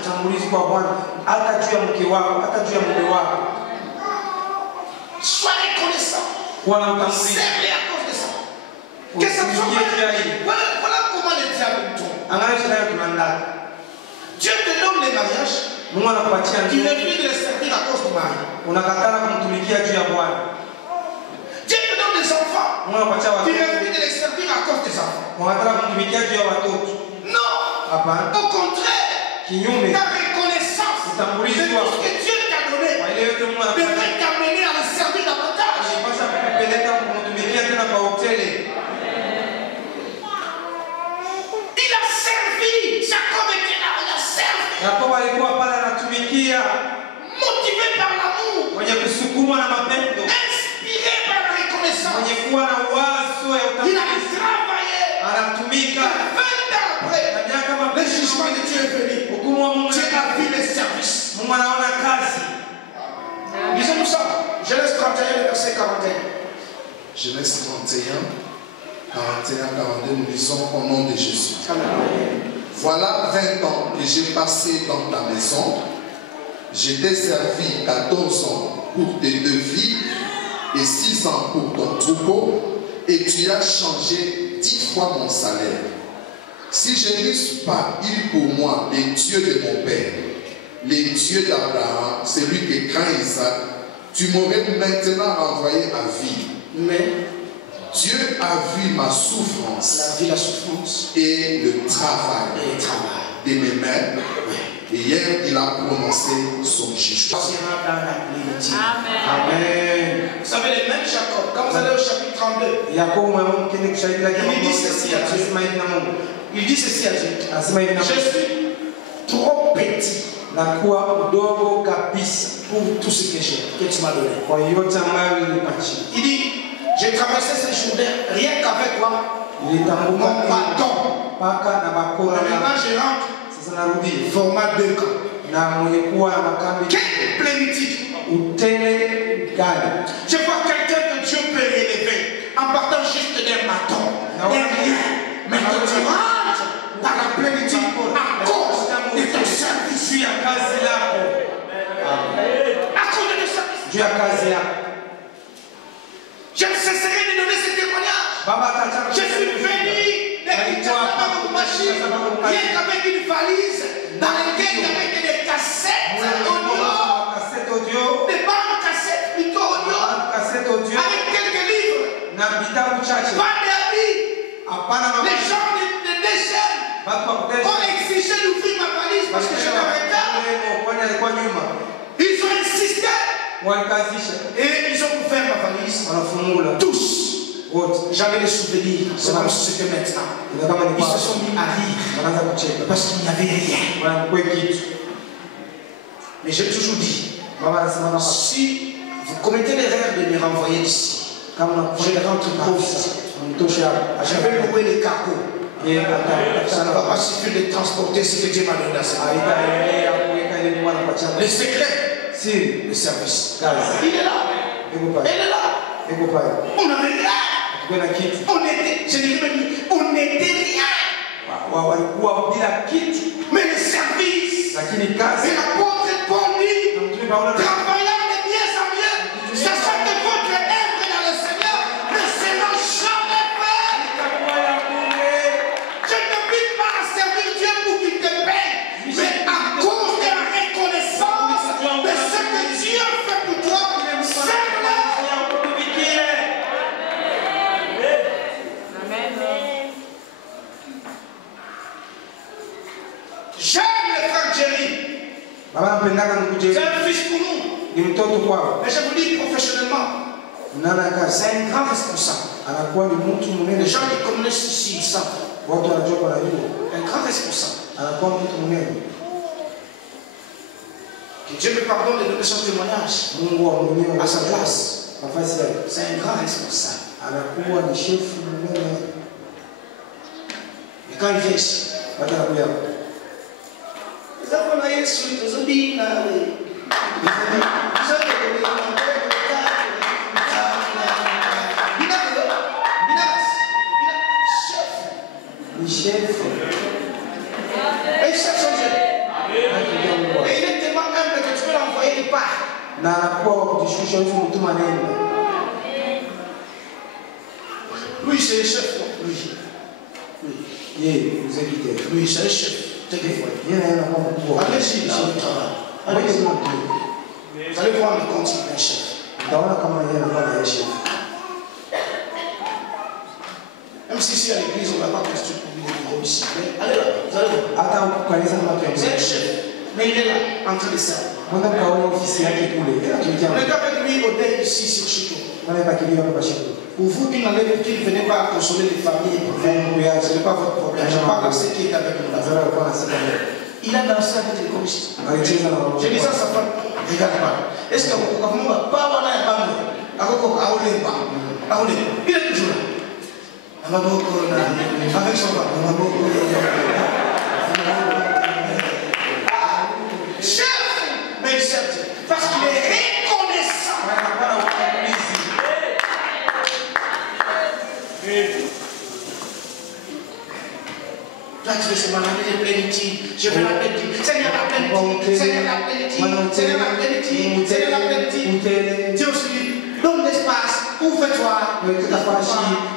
Sois reconnaissant. Serre-les à cause de ça. Que ça soit voilà comment le diable tourne. Dieu te donne les mariages. Tu refuse de les servir à cause du mari. Dieu te donne des enfants. Tu refuses de les servir à cause des enfants. Non. Au contraire. Ta reconnaissance de tout ce que Dieu t'a donné devrait t'amener à le servir davantage. Il a servi. Jacob était là. Il a servi. Motivé par l'amour. Inspiré par la reconnaissance. Il a travaillé. 20 ans après, le jugement de Dieu est venu. Dieu a vu les services. Lisons-nous ça. Genèse 31, le verset 41. Genèse 31, 41, 42, nous lisons au nom de Jésus. Amen. Voilà 20 ans que j'ai passé dans ta maison. Je t'ai servi 14 ans pour tes 2 filles et 6 ans pour ton troupeau, et tu as changé 10 fois mon salaire. Si je n'eusse pas eu pour moi les dieux de mon père, les dieux d'Abraham, celui qui craint Isaac, tu m'aurais maintenant renvoyé à vie. Mais Dieu a vu ma souffrance, la souffrance et le travail de mes mains. Et hier, il a prononcé son jugement. Amen. Vous savez, les mêmes Jacob, quand vous allez au chapitre 32, il dit ceci à Dieu. Je suis trop petit pour tout ce que j'ai, que tu m'as donné. Il dit, j'ai traversé ce Jourdain rien qu'avec moi, mon bâton. Maintenant, je rentre. Format 2 camps. Quelle plénitude. Je vois quelqu'un que Dieu peut élever en partant juste d'un bâton, d'un rien. Mais que tu rentres dans la plénitude à cause de ton service. À cause de ton service. Je ne cesserai de donner ce témoignage. Je suis venu rien qu'avec une valise dans laquelle il y avait des cassettes audio, des bandes cassettes plutôt audio, avec quelques livres, pas d'habits. Les gens de déchets ont exigé d'ouvrir ma valise parce que je n'avais pas. Ils ont insisté et ils ont ouvert ma valise. Tous. J'avais les souvenirs, c'est comme si c'était maintenant. Ils se sont mis à rire parce qu'il n'y avait rien. Mais j'ai toujours dit, si vous commettez l'erreur de me renvoyer d'ici, je ne rentre pas. J'avais loué les cargos. Ça ne va pas suffire de transporter ce que Dieu m'a donné. Le secret, c'est le service. Il est là. Elle est là. On n'avait rien. On n'était rien. Mais le service. Et l'apôtre répondit, travaillant de mieux en mieux, sachant que votre œuvre dans le Seigneur ne sera jamais faite. Je ne t'invite pas à servir Dieu pour qu'il te paye, mais à cause de la reconnaissance de ce que Dieu fait pour toi. J'aime le frère Jerry. C'est un fils pour nous. Mais je vous dis professionnellement, c'est un grand responsable. Les gens qui connaissent ici, ils savent. Un grand responsable. Que Dieu me pardonne de donner son témoignage à sa place. C'est un grand responsable. Et quand il vient ici, na anakuwa wa kujishusha hizo mtuma neno. Lui c'est le chef. Lui. Vous évitez. Lui c'est le chef. Allez-y, là au travail. Allez-y. Vous allez voir le compte d'un chef. Même si ici à l'église on n'a pas construit pour lui des bureaux ici. Mais allez là, vous allez voir. C'est le chef. Mais il est là, en train de servir. On est avec lui au deuil ici sur Chico. Pour vous qui ne venez pas consoler les familles, ce n'est pas votre problème. Je parle à ceux qui est avec nous là. Il a dansé avec les communistes. J'ai dit ça à sa femme. Regarde pas. Est-ce que vous avez pas il est toujours là. Avec son papa. Chef, mais chef, parce qu'il est reconnaissant. Là, tu veux se m'amener de plénitude. Je veux la plénitude. Seigneur, la plénitude. Seigneur, la plénitude. Seigneur, la plénitude. Seigneur, la plénitude. Dieu aussi, donne l'espace. Ouvre-toi. Je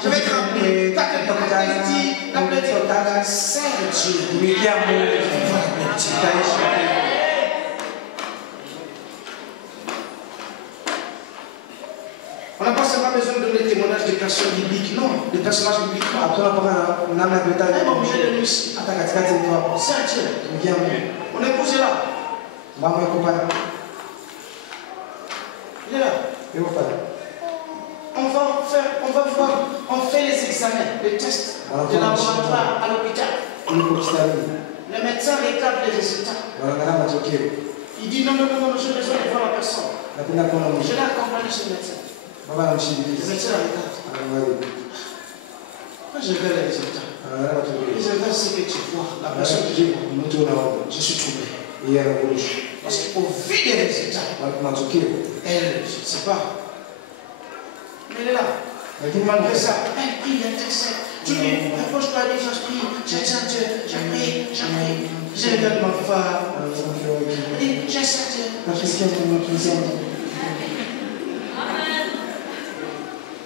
vais te remplir. La plénitude. La plénitude. C'est Dieu. Vive la plénitude. On n'a pas seulement besoin de donner des témoignages des personnes bibliques, non, des personnages bibliques. On est obligé de nous ici. C'est un Dieu. On est posé là. Il est là. On va voir, on fait les examens, les tests de laboratoire à l'hôpital. Le médecin regarde les résultats. Il dit non, j'ai besoin de voir la personne. Je l'ai accompagné chez le médecin. Le médecin regarde. Quand je regarde les résultats, je regarde ce que tu vois, la personne que tu vois, je suis troublé. Parce qu'au vu des résultats, elle, je ne sais pas, mais elle est là. Malgré ça, elle prie, elle t'accepte. Tu dis, approche-toi, dis, je prie, j'attends Dieu, je prie. Je regarde ma femme. Elle dit, j'attends Dieu.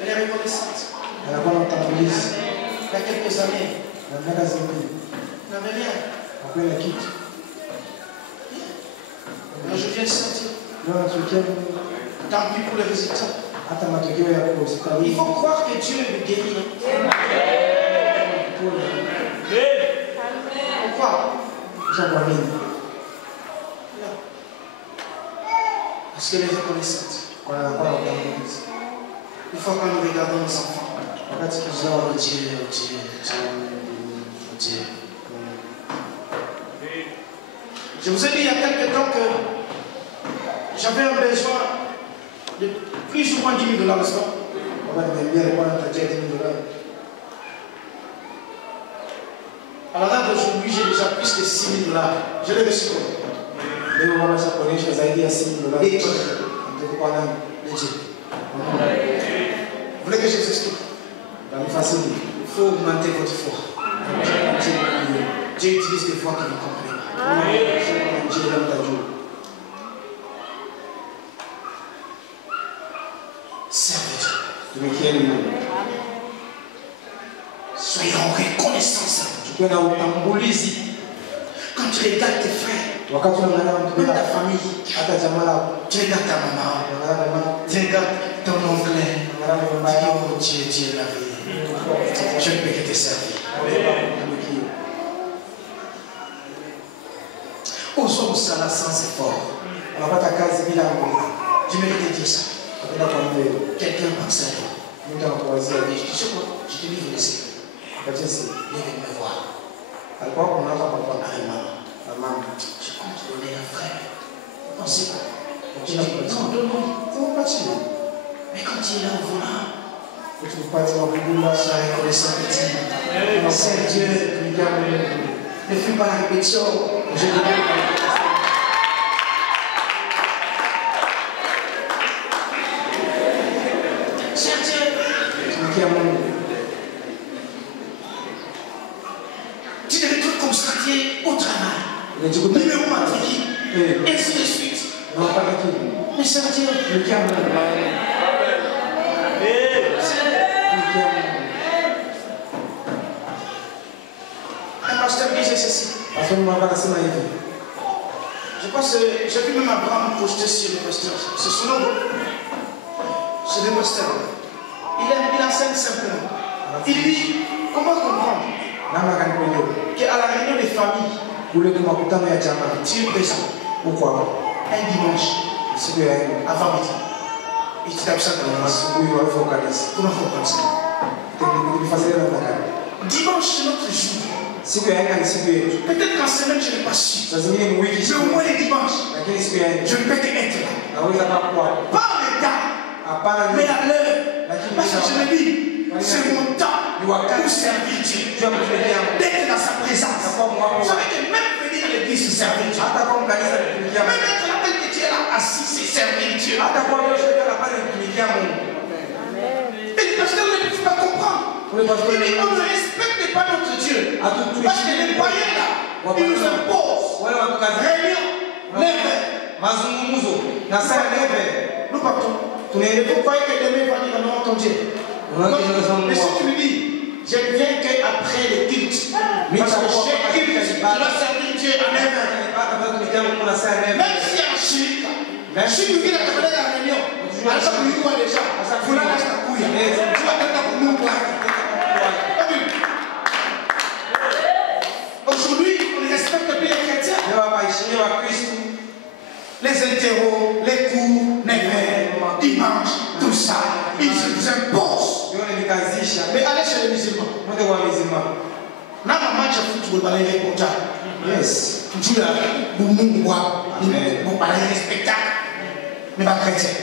Elle est reconnaissante. Il y a quelques années, elle n'avait rien. Alors je viens de sortir. Tant pis pour les résultats. Il faut croire que Dieu le guérit. Pourquoi? Parce qu'elle est reconnaissante. Une fois quand nous regardons nos enfants, oh Dieu. Je vous ai dit il y a quelque temps que j'avais un besoin de plus ou moins $10 000, n'est-ce pas? À la date d'aujourd'hui, j'ai déjà plus que $6 000. Je l'ai reçu. Vous voulez que je vous explique? Il faut augmenter votre foi. Dieu utilise des voix qui vous comprennent. Servez Dieu. Soyons reconnaissants. Quand tu regardes tes frères, même ta famille, tu regardes ta maman, tu regardes ton oncle, oh Dieu, Dieu la vie. Je ne peux que te servir. Osons ça là sans effort. Tu mérites de dire ça. Quelqu'un pense à toi. Tu sais quoi? Je te livre le secret. Viens me voir. Avec maman. Je compte donner un frère. Non, c'est quoi? Non, donne-moi. Mais quand il est là, voilà. Sois reconnaissant, petit. C'est Dieu. Ne fais pas la répétition. Je ne vais pas. C'est Dieu. Tu devais tout constater au travail. Numéro matricule. Ainsi de suite. Mais c'est Dieu. Un pasteur disait ceci. Je pense que j'ai vu même Abraham projeter sur le pasteur. C'est son nom. C'est le pasteur. Il enseigne simplement. Il dit, comment comprendre qu'à la réunion des familles, Dieu est présent. Pourquoi? Un dimanche, avant midi. Il dit comme ça dans la masse. Comment comprendre ça? Dimanche, c'est notre jour. Peut-être qu'en semaine, je n'ai pas su. Mais au moins les dimanches, je ne peux qu'être là. Pas le temps, mais à l'heure. Parce que je me dis, c'est mon temps pour servir Dieu. D'être dans sa présence. Vous savez que même venir à l'église, c'est servir Dieu. Même être là, tel que tu es là assis, c'est servir Dieu. Et le pasteur ne peut pas comprendre. Il dit, on ne respecte pas notre Dieu. Parce que les païens là, ils nous imposent. Réunion, lève. Nous partons. Vous croyez que demain va dire non, ton Dieu. Mais si tu lui dis, je ne viens qu'après le culte. Parce que chaque culte, tu dois servir Dieu à 9h. Même si en Chine, si tu viens à la réunion, alors ça vous dit quoi déjà? Vous l'avez acheté à couille. Tu vas être pour nous. Aujourd'hui, on ne respecte plus les chrétiens. Les interros, les cours, les verres, dimanche, tout ça, ils nous imposent. Mais allez chez les musulmans. Dans ma match de football, on va les reporter. Yes. Tu as un spectacle. Mais pas chrétien.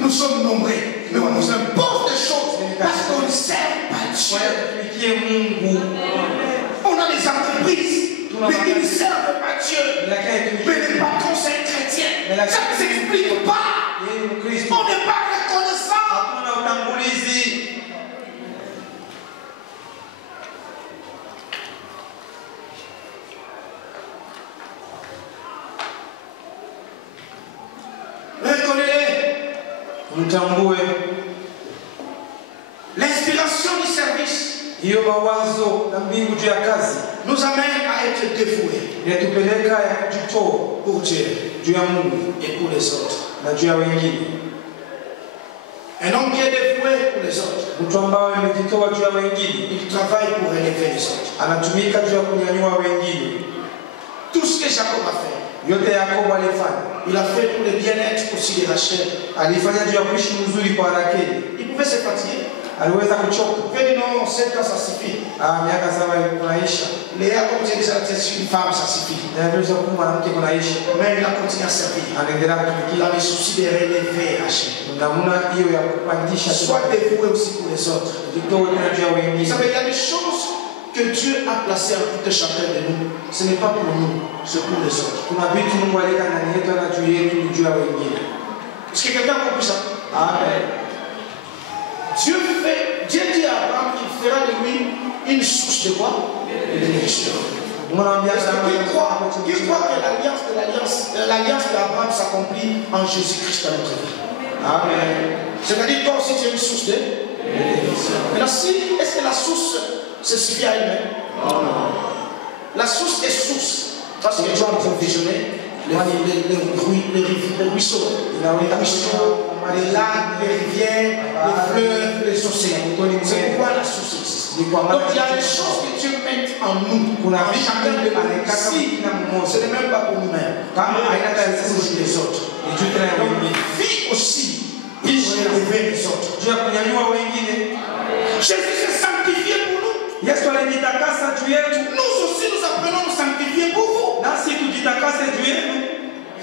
Nous sommes nombreux. Mais on nous impose des choses parce qu'on ne sert pas Dieu. On a des entreprises. Mais qui ne servent pas Dieu. Mais les patrons, c'est un chrétien. Ça ne s'explique pas. On n'est pas reconnaissant. Reconnais-les. L'inspiration du service nous amène à être dévoués pour Dieu et pour les autres. Un homme qui est dévoué pour les autres, il travaille pour élever les autres. Tout ce que Jacob a fait, il a fait pour le bien-être aussi de Rachel. Il pouvait se fatiguer. Il dit non, 7 ans ça suffit. Léa, comme j'ai déjà dit, c'est une femme, ça suffit. Mais il a continué à servir. Il a le souci de relever Rachel. Sois dévoué aussi pour les autres. Vous savez, il y a des choses que Dieu a placées en tout chacun de nous. Ce n'est pas pour nous, c'est pour les autres. Est-ce que quelqu'un a compris ça? Amen. Dieu dit à Abraham qu'il fera de lui une source de quoi? De bénédiction. Qui croit que l'alliance d'Abraham s'accomplit en Jésus-Christ dans notre vie? Amen. C'est-à-dire toi aussi tu es une source de bénédiction. Maintenant, est-ce que la source se suffit à elle-même? Non. La source est source. Parce que les gens ont visionné les ruisseaux, les lacs, les rivières, les fleuves, les océans. C'est pourquoi la source existe. Donc il y a des choses que Dieu met en nous, en chacun de nous. Si ce n'est même pas pour nous-mêmes, c'est pour les autres. Vie aussi, il faut élever les autres. Jésus s'est sanctifié pour nous. Nous aussi nous apprenons à nous sanctifier pour vous.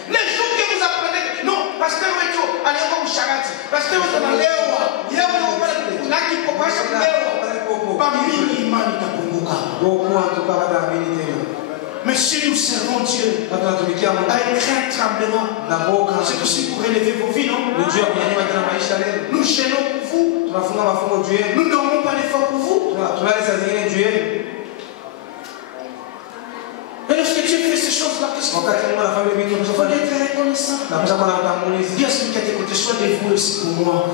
Les jours que vous apprenez, non, pasteur Weto, allez comme Charati, pasteur Weto, allez mais si nous servons Dieu avec un tremblement, c'est aussi pour élever vos vies, non? Nous gênons pour vous. Nous n'aurons pas d'effort pour vous. Et lorsque Dieu fait ces choses-là, qu'est-ce qu'il faut être reconnaissant. Dis à celui qui a été côté, sois dévoué aussi pour moi.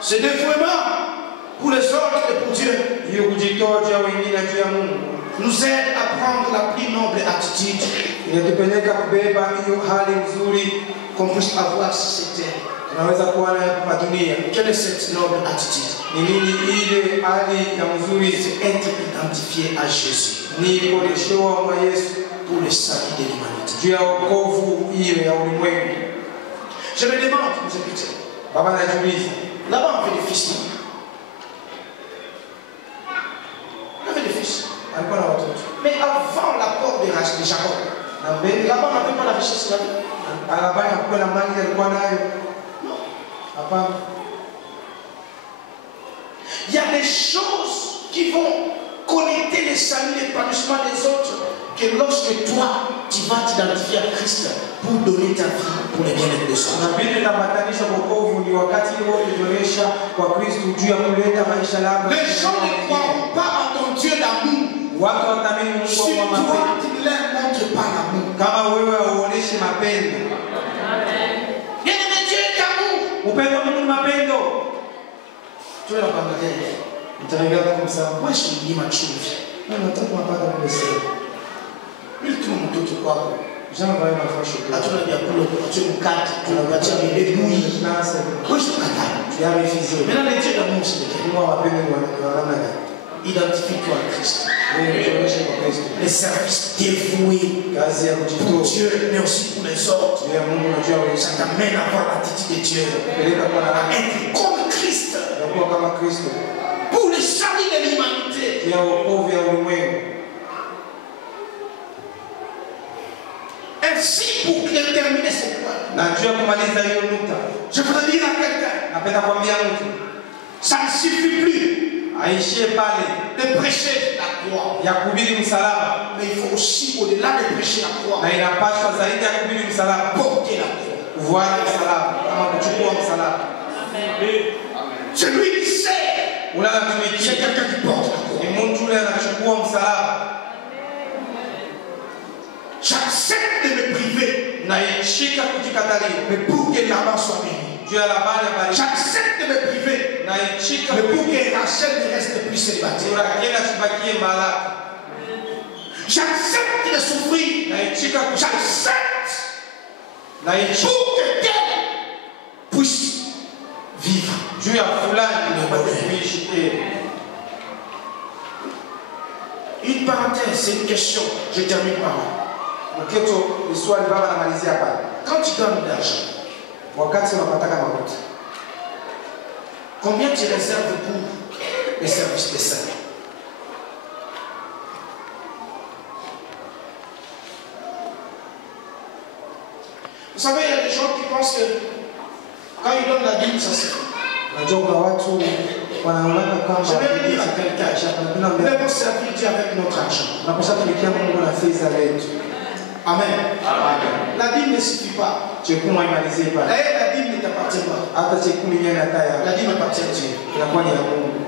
Ce dévouement pour les autres et pour Dieu nous aide à prendre la plus noble attitude qu'on puisse avoir sur cette terre. Quelle est cette noble attitude? C'est être identifié à Jésus pour le salut de l'humanité. Je me demande, vous écoutez, là-bas on fait des fils, non? On fait des fils. Mais avant l'apport de Jacob, là-bas on n'avait pas la richesse de la vie. Il y a des choses qui vont connecter les saluts, l'épanouissement des autres, que lorsque toi, tu vas t'identifier à Christ pour donner ta vie pour les bien-être des autres. Les gens ne croiront pas à ton Dieu d'amour. Si toi, tu ne leur montres pas l'amour. Bien-aimé, Dieu est d'amour. Tu vas la regarder. Il te regarde comme ça. Moi, je suis mature. Non, non, toi, tu m'as pas dans le ciel. Il te montre tout quoi. J'ai envoyé ma fois chez toi. Tu as dit à Paulo, tu as une carte, tu as dit à mes louis. Non, c'est bon. Moi, je te l'attends. Tu as refusé. Maintenant, les dieux d'amour, c'est lequel? Moi, on m'appelle Identifie-toi à Christ. Les services dévoués pour Dieu, mais aussi pour les autres. Ça t'amène à avoir l'attitude de Dieu. À être comme Christ. Pour le salut de l'humanité. Ainsi, pour terminer ce point, je voudrais dire à quelqu'un, ça ne suffit plus de prêcher la croix. Mais il faut aussi, au-delà de prêcher la croix, porter la croix. Celui qui sait, c'est quelqu'un qui porte la croix. J'accepte de me priver, mais pour que là-bas soit béni. J'accepte de me priver, mais pour que Rachel ne reste plus célibataire. J'accepte de souffrir, j'accepte pour que qu'elle puisse vivre. Une parenthèse, c'est une question. Je termine par là. Quand tu donnes de l'argent, combien tu réserves pour les services des saints? Vous savez, il y a des gens qui pensent que quand ils donnent la Bible, ça se fait. Je vais dire à quelqu'un, nous devons servir Dieu avec notre argent. Amen. La Bible ne suffit pas. D'ailleurs, la Bible ne t'appartient pas. La Bible appartient à Dieu.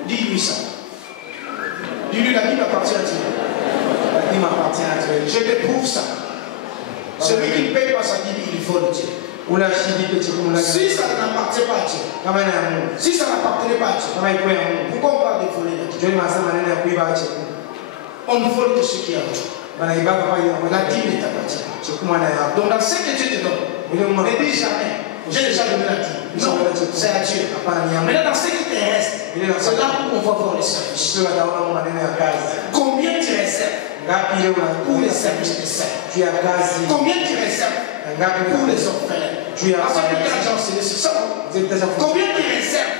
Dis-lui ça. Dis-lui, la Bible appartient à Dieu. Je te prouve ça. Celui qui ne paye pas sa Bible, il vole Dieu. Si ça n'appartient pas à Dieu, si ça n'appartenait pas à Dieu, pourquoi on parle de voler la Dieu? On ne vole que ce qui est à Dieu. La Bible est appartient. Donc dans ce que Dieu te donne, ne dis jamais, j'ai déjà donné la Bible. Non, c'est à Dieu. Maintenant dans ce qui te reste, c'est là où on va voir les services. Combien tu réserves pour les services des saints? Combien tu réserves pour les orphelins? Parce que j'ai enseigné sur ça. Combien tu réserves?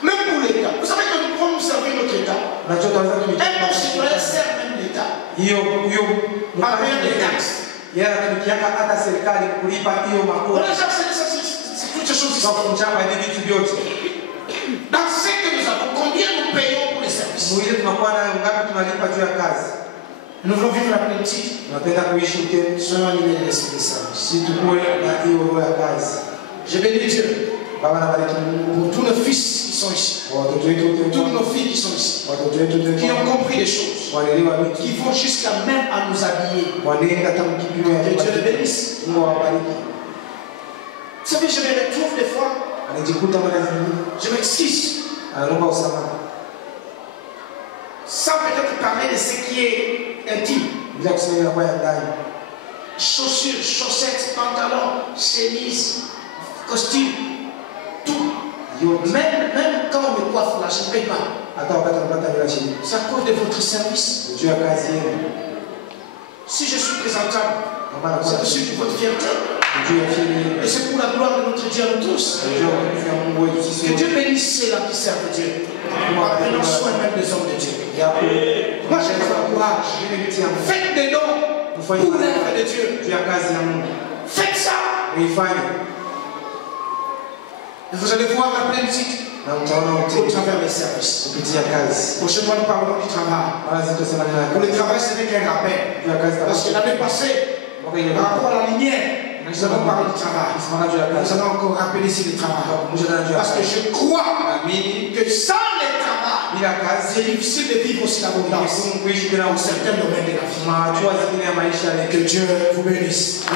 Même pour l'État. Vous savez que nous pouvons nous servir notre État. Un bon citoyen sert même l'État. En payant des taxes. On a déjà enseigné ça, c'est toutes ces choses ici. Dans ce que nous avons, combien nous payons pour les services? Nous voulons vivre la plénitude. Seulement il est l'esprit de service. Je bénis Dieu pour tous nos fils qui sont ici, toutes nos filles qui sont ici, qui ont compris les choses, qui vont jusqu'à même à nous habiller. Que Dieu les bénisse. Vous savez, je me retrouve des fois, je m'excuse, sans peut-être parler de ce qui est intime. Chaussures, chaussettes, pantalons, chemises, costumes, tout. Même quand on me coiffe là, je ne paye pas. C'est à cause de votre service. Si je suis présentable, c'est aussi pour votre fierté. Et c'est pour la gloire de notre Dieu à nous tous. Que Dieu bénisse ceux-là qui servent Dieu. En prenant soin même des hommes de Dieu. Moi je vous encourage. Faites des dons pour l'œuvre de Dieu. Faites ça. Et vous allez voir la plénitude au travers des services. Prochainement, nous parlerons du travail. Pour le travail, ce n'est qu'un rappel. Parce que l'année passée, par rapport à la lumière, nous avons parlé du travail. Nous allons encore rappeler sur le travail. Parce que je crois que sans le travail, c'est difficile de vivre aussi l'abondance dans certains domaines de la vie. Que Dieu vous bénisse.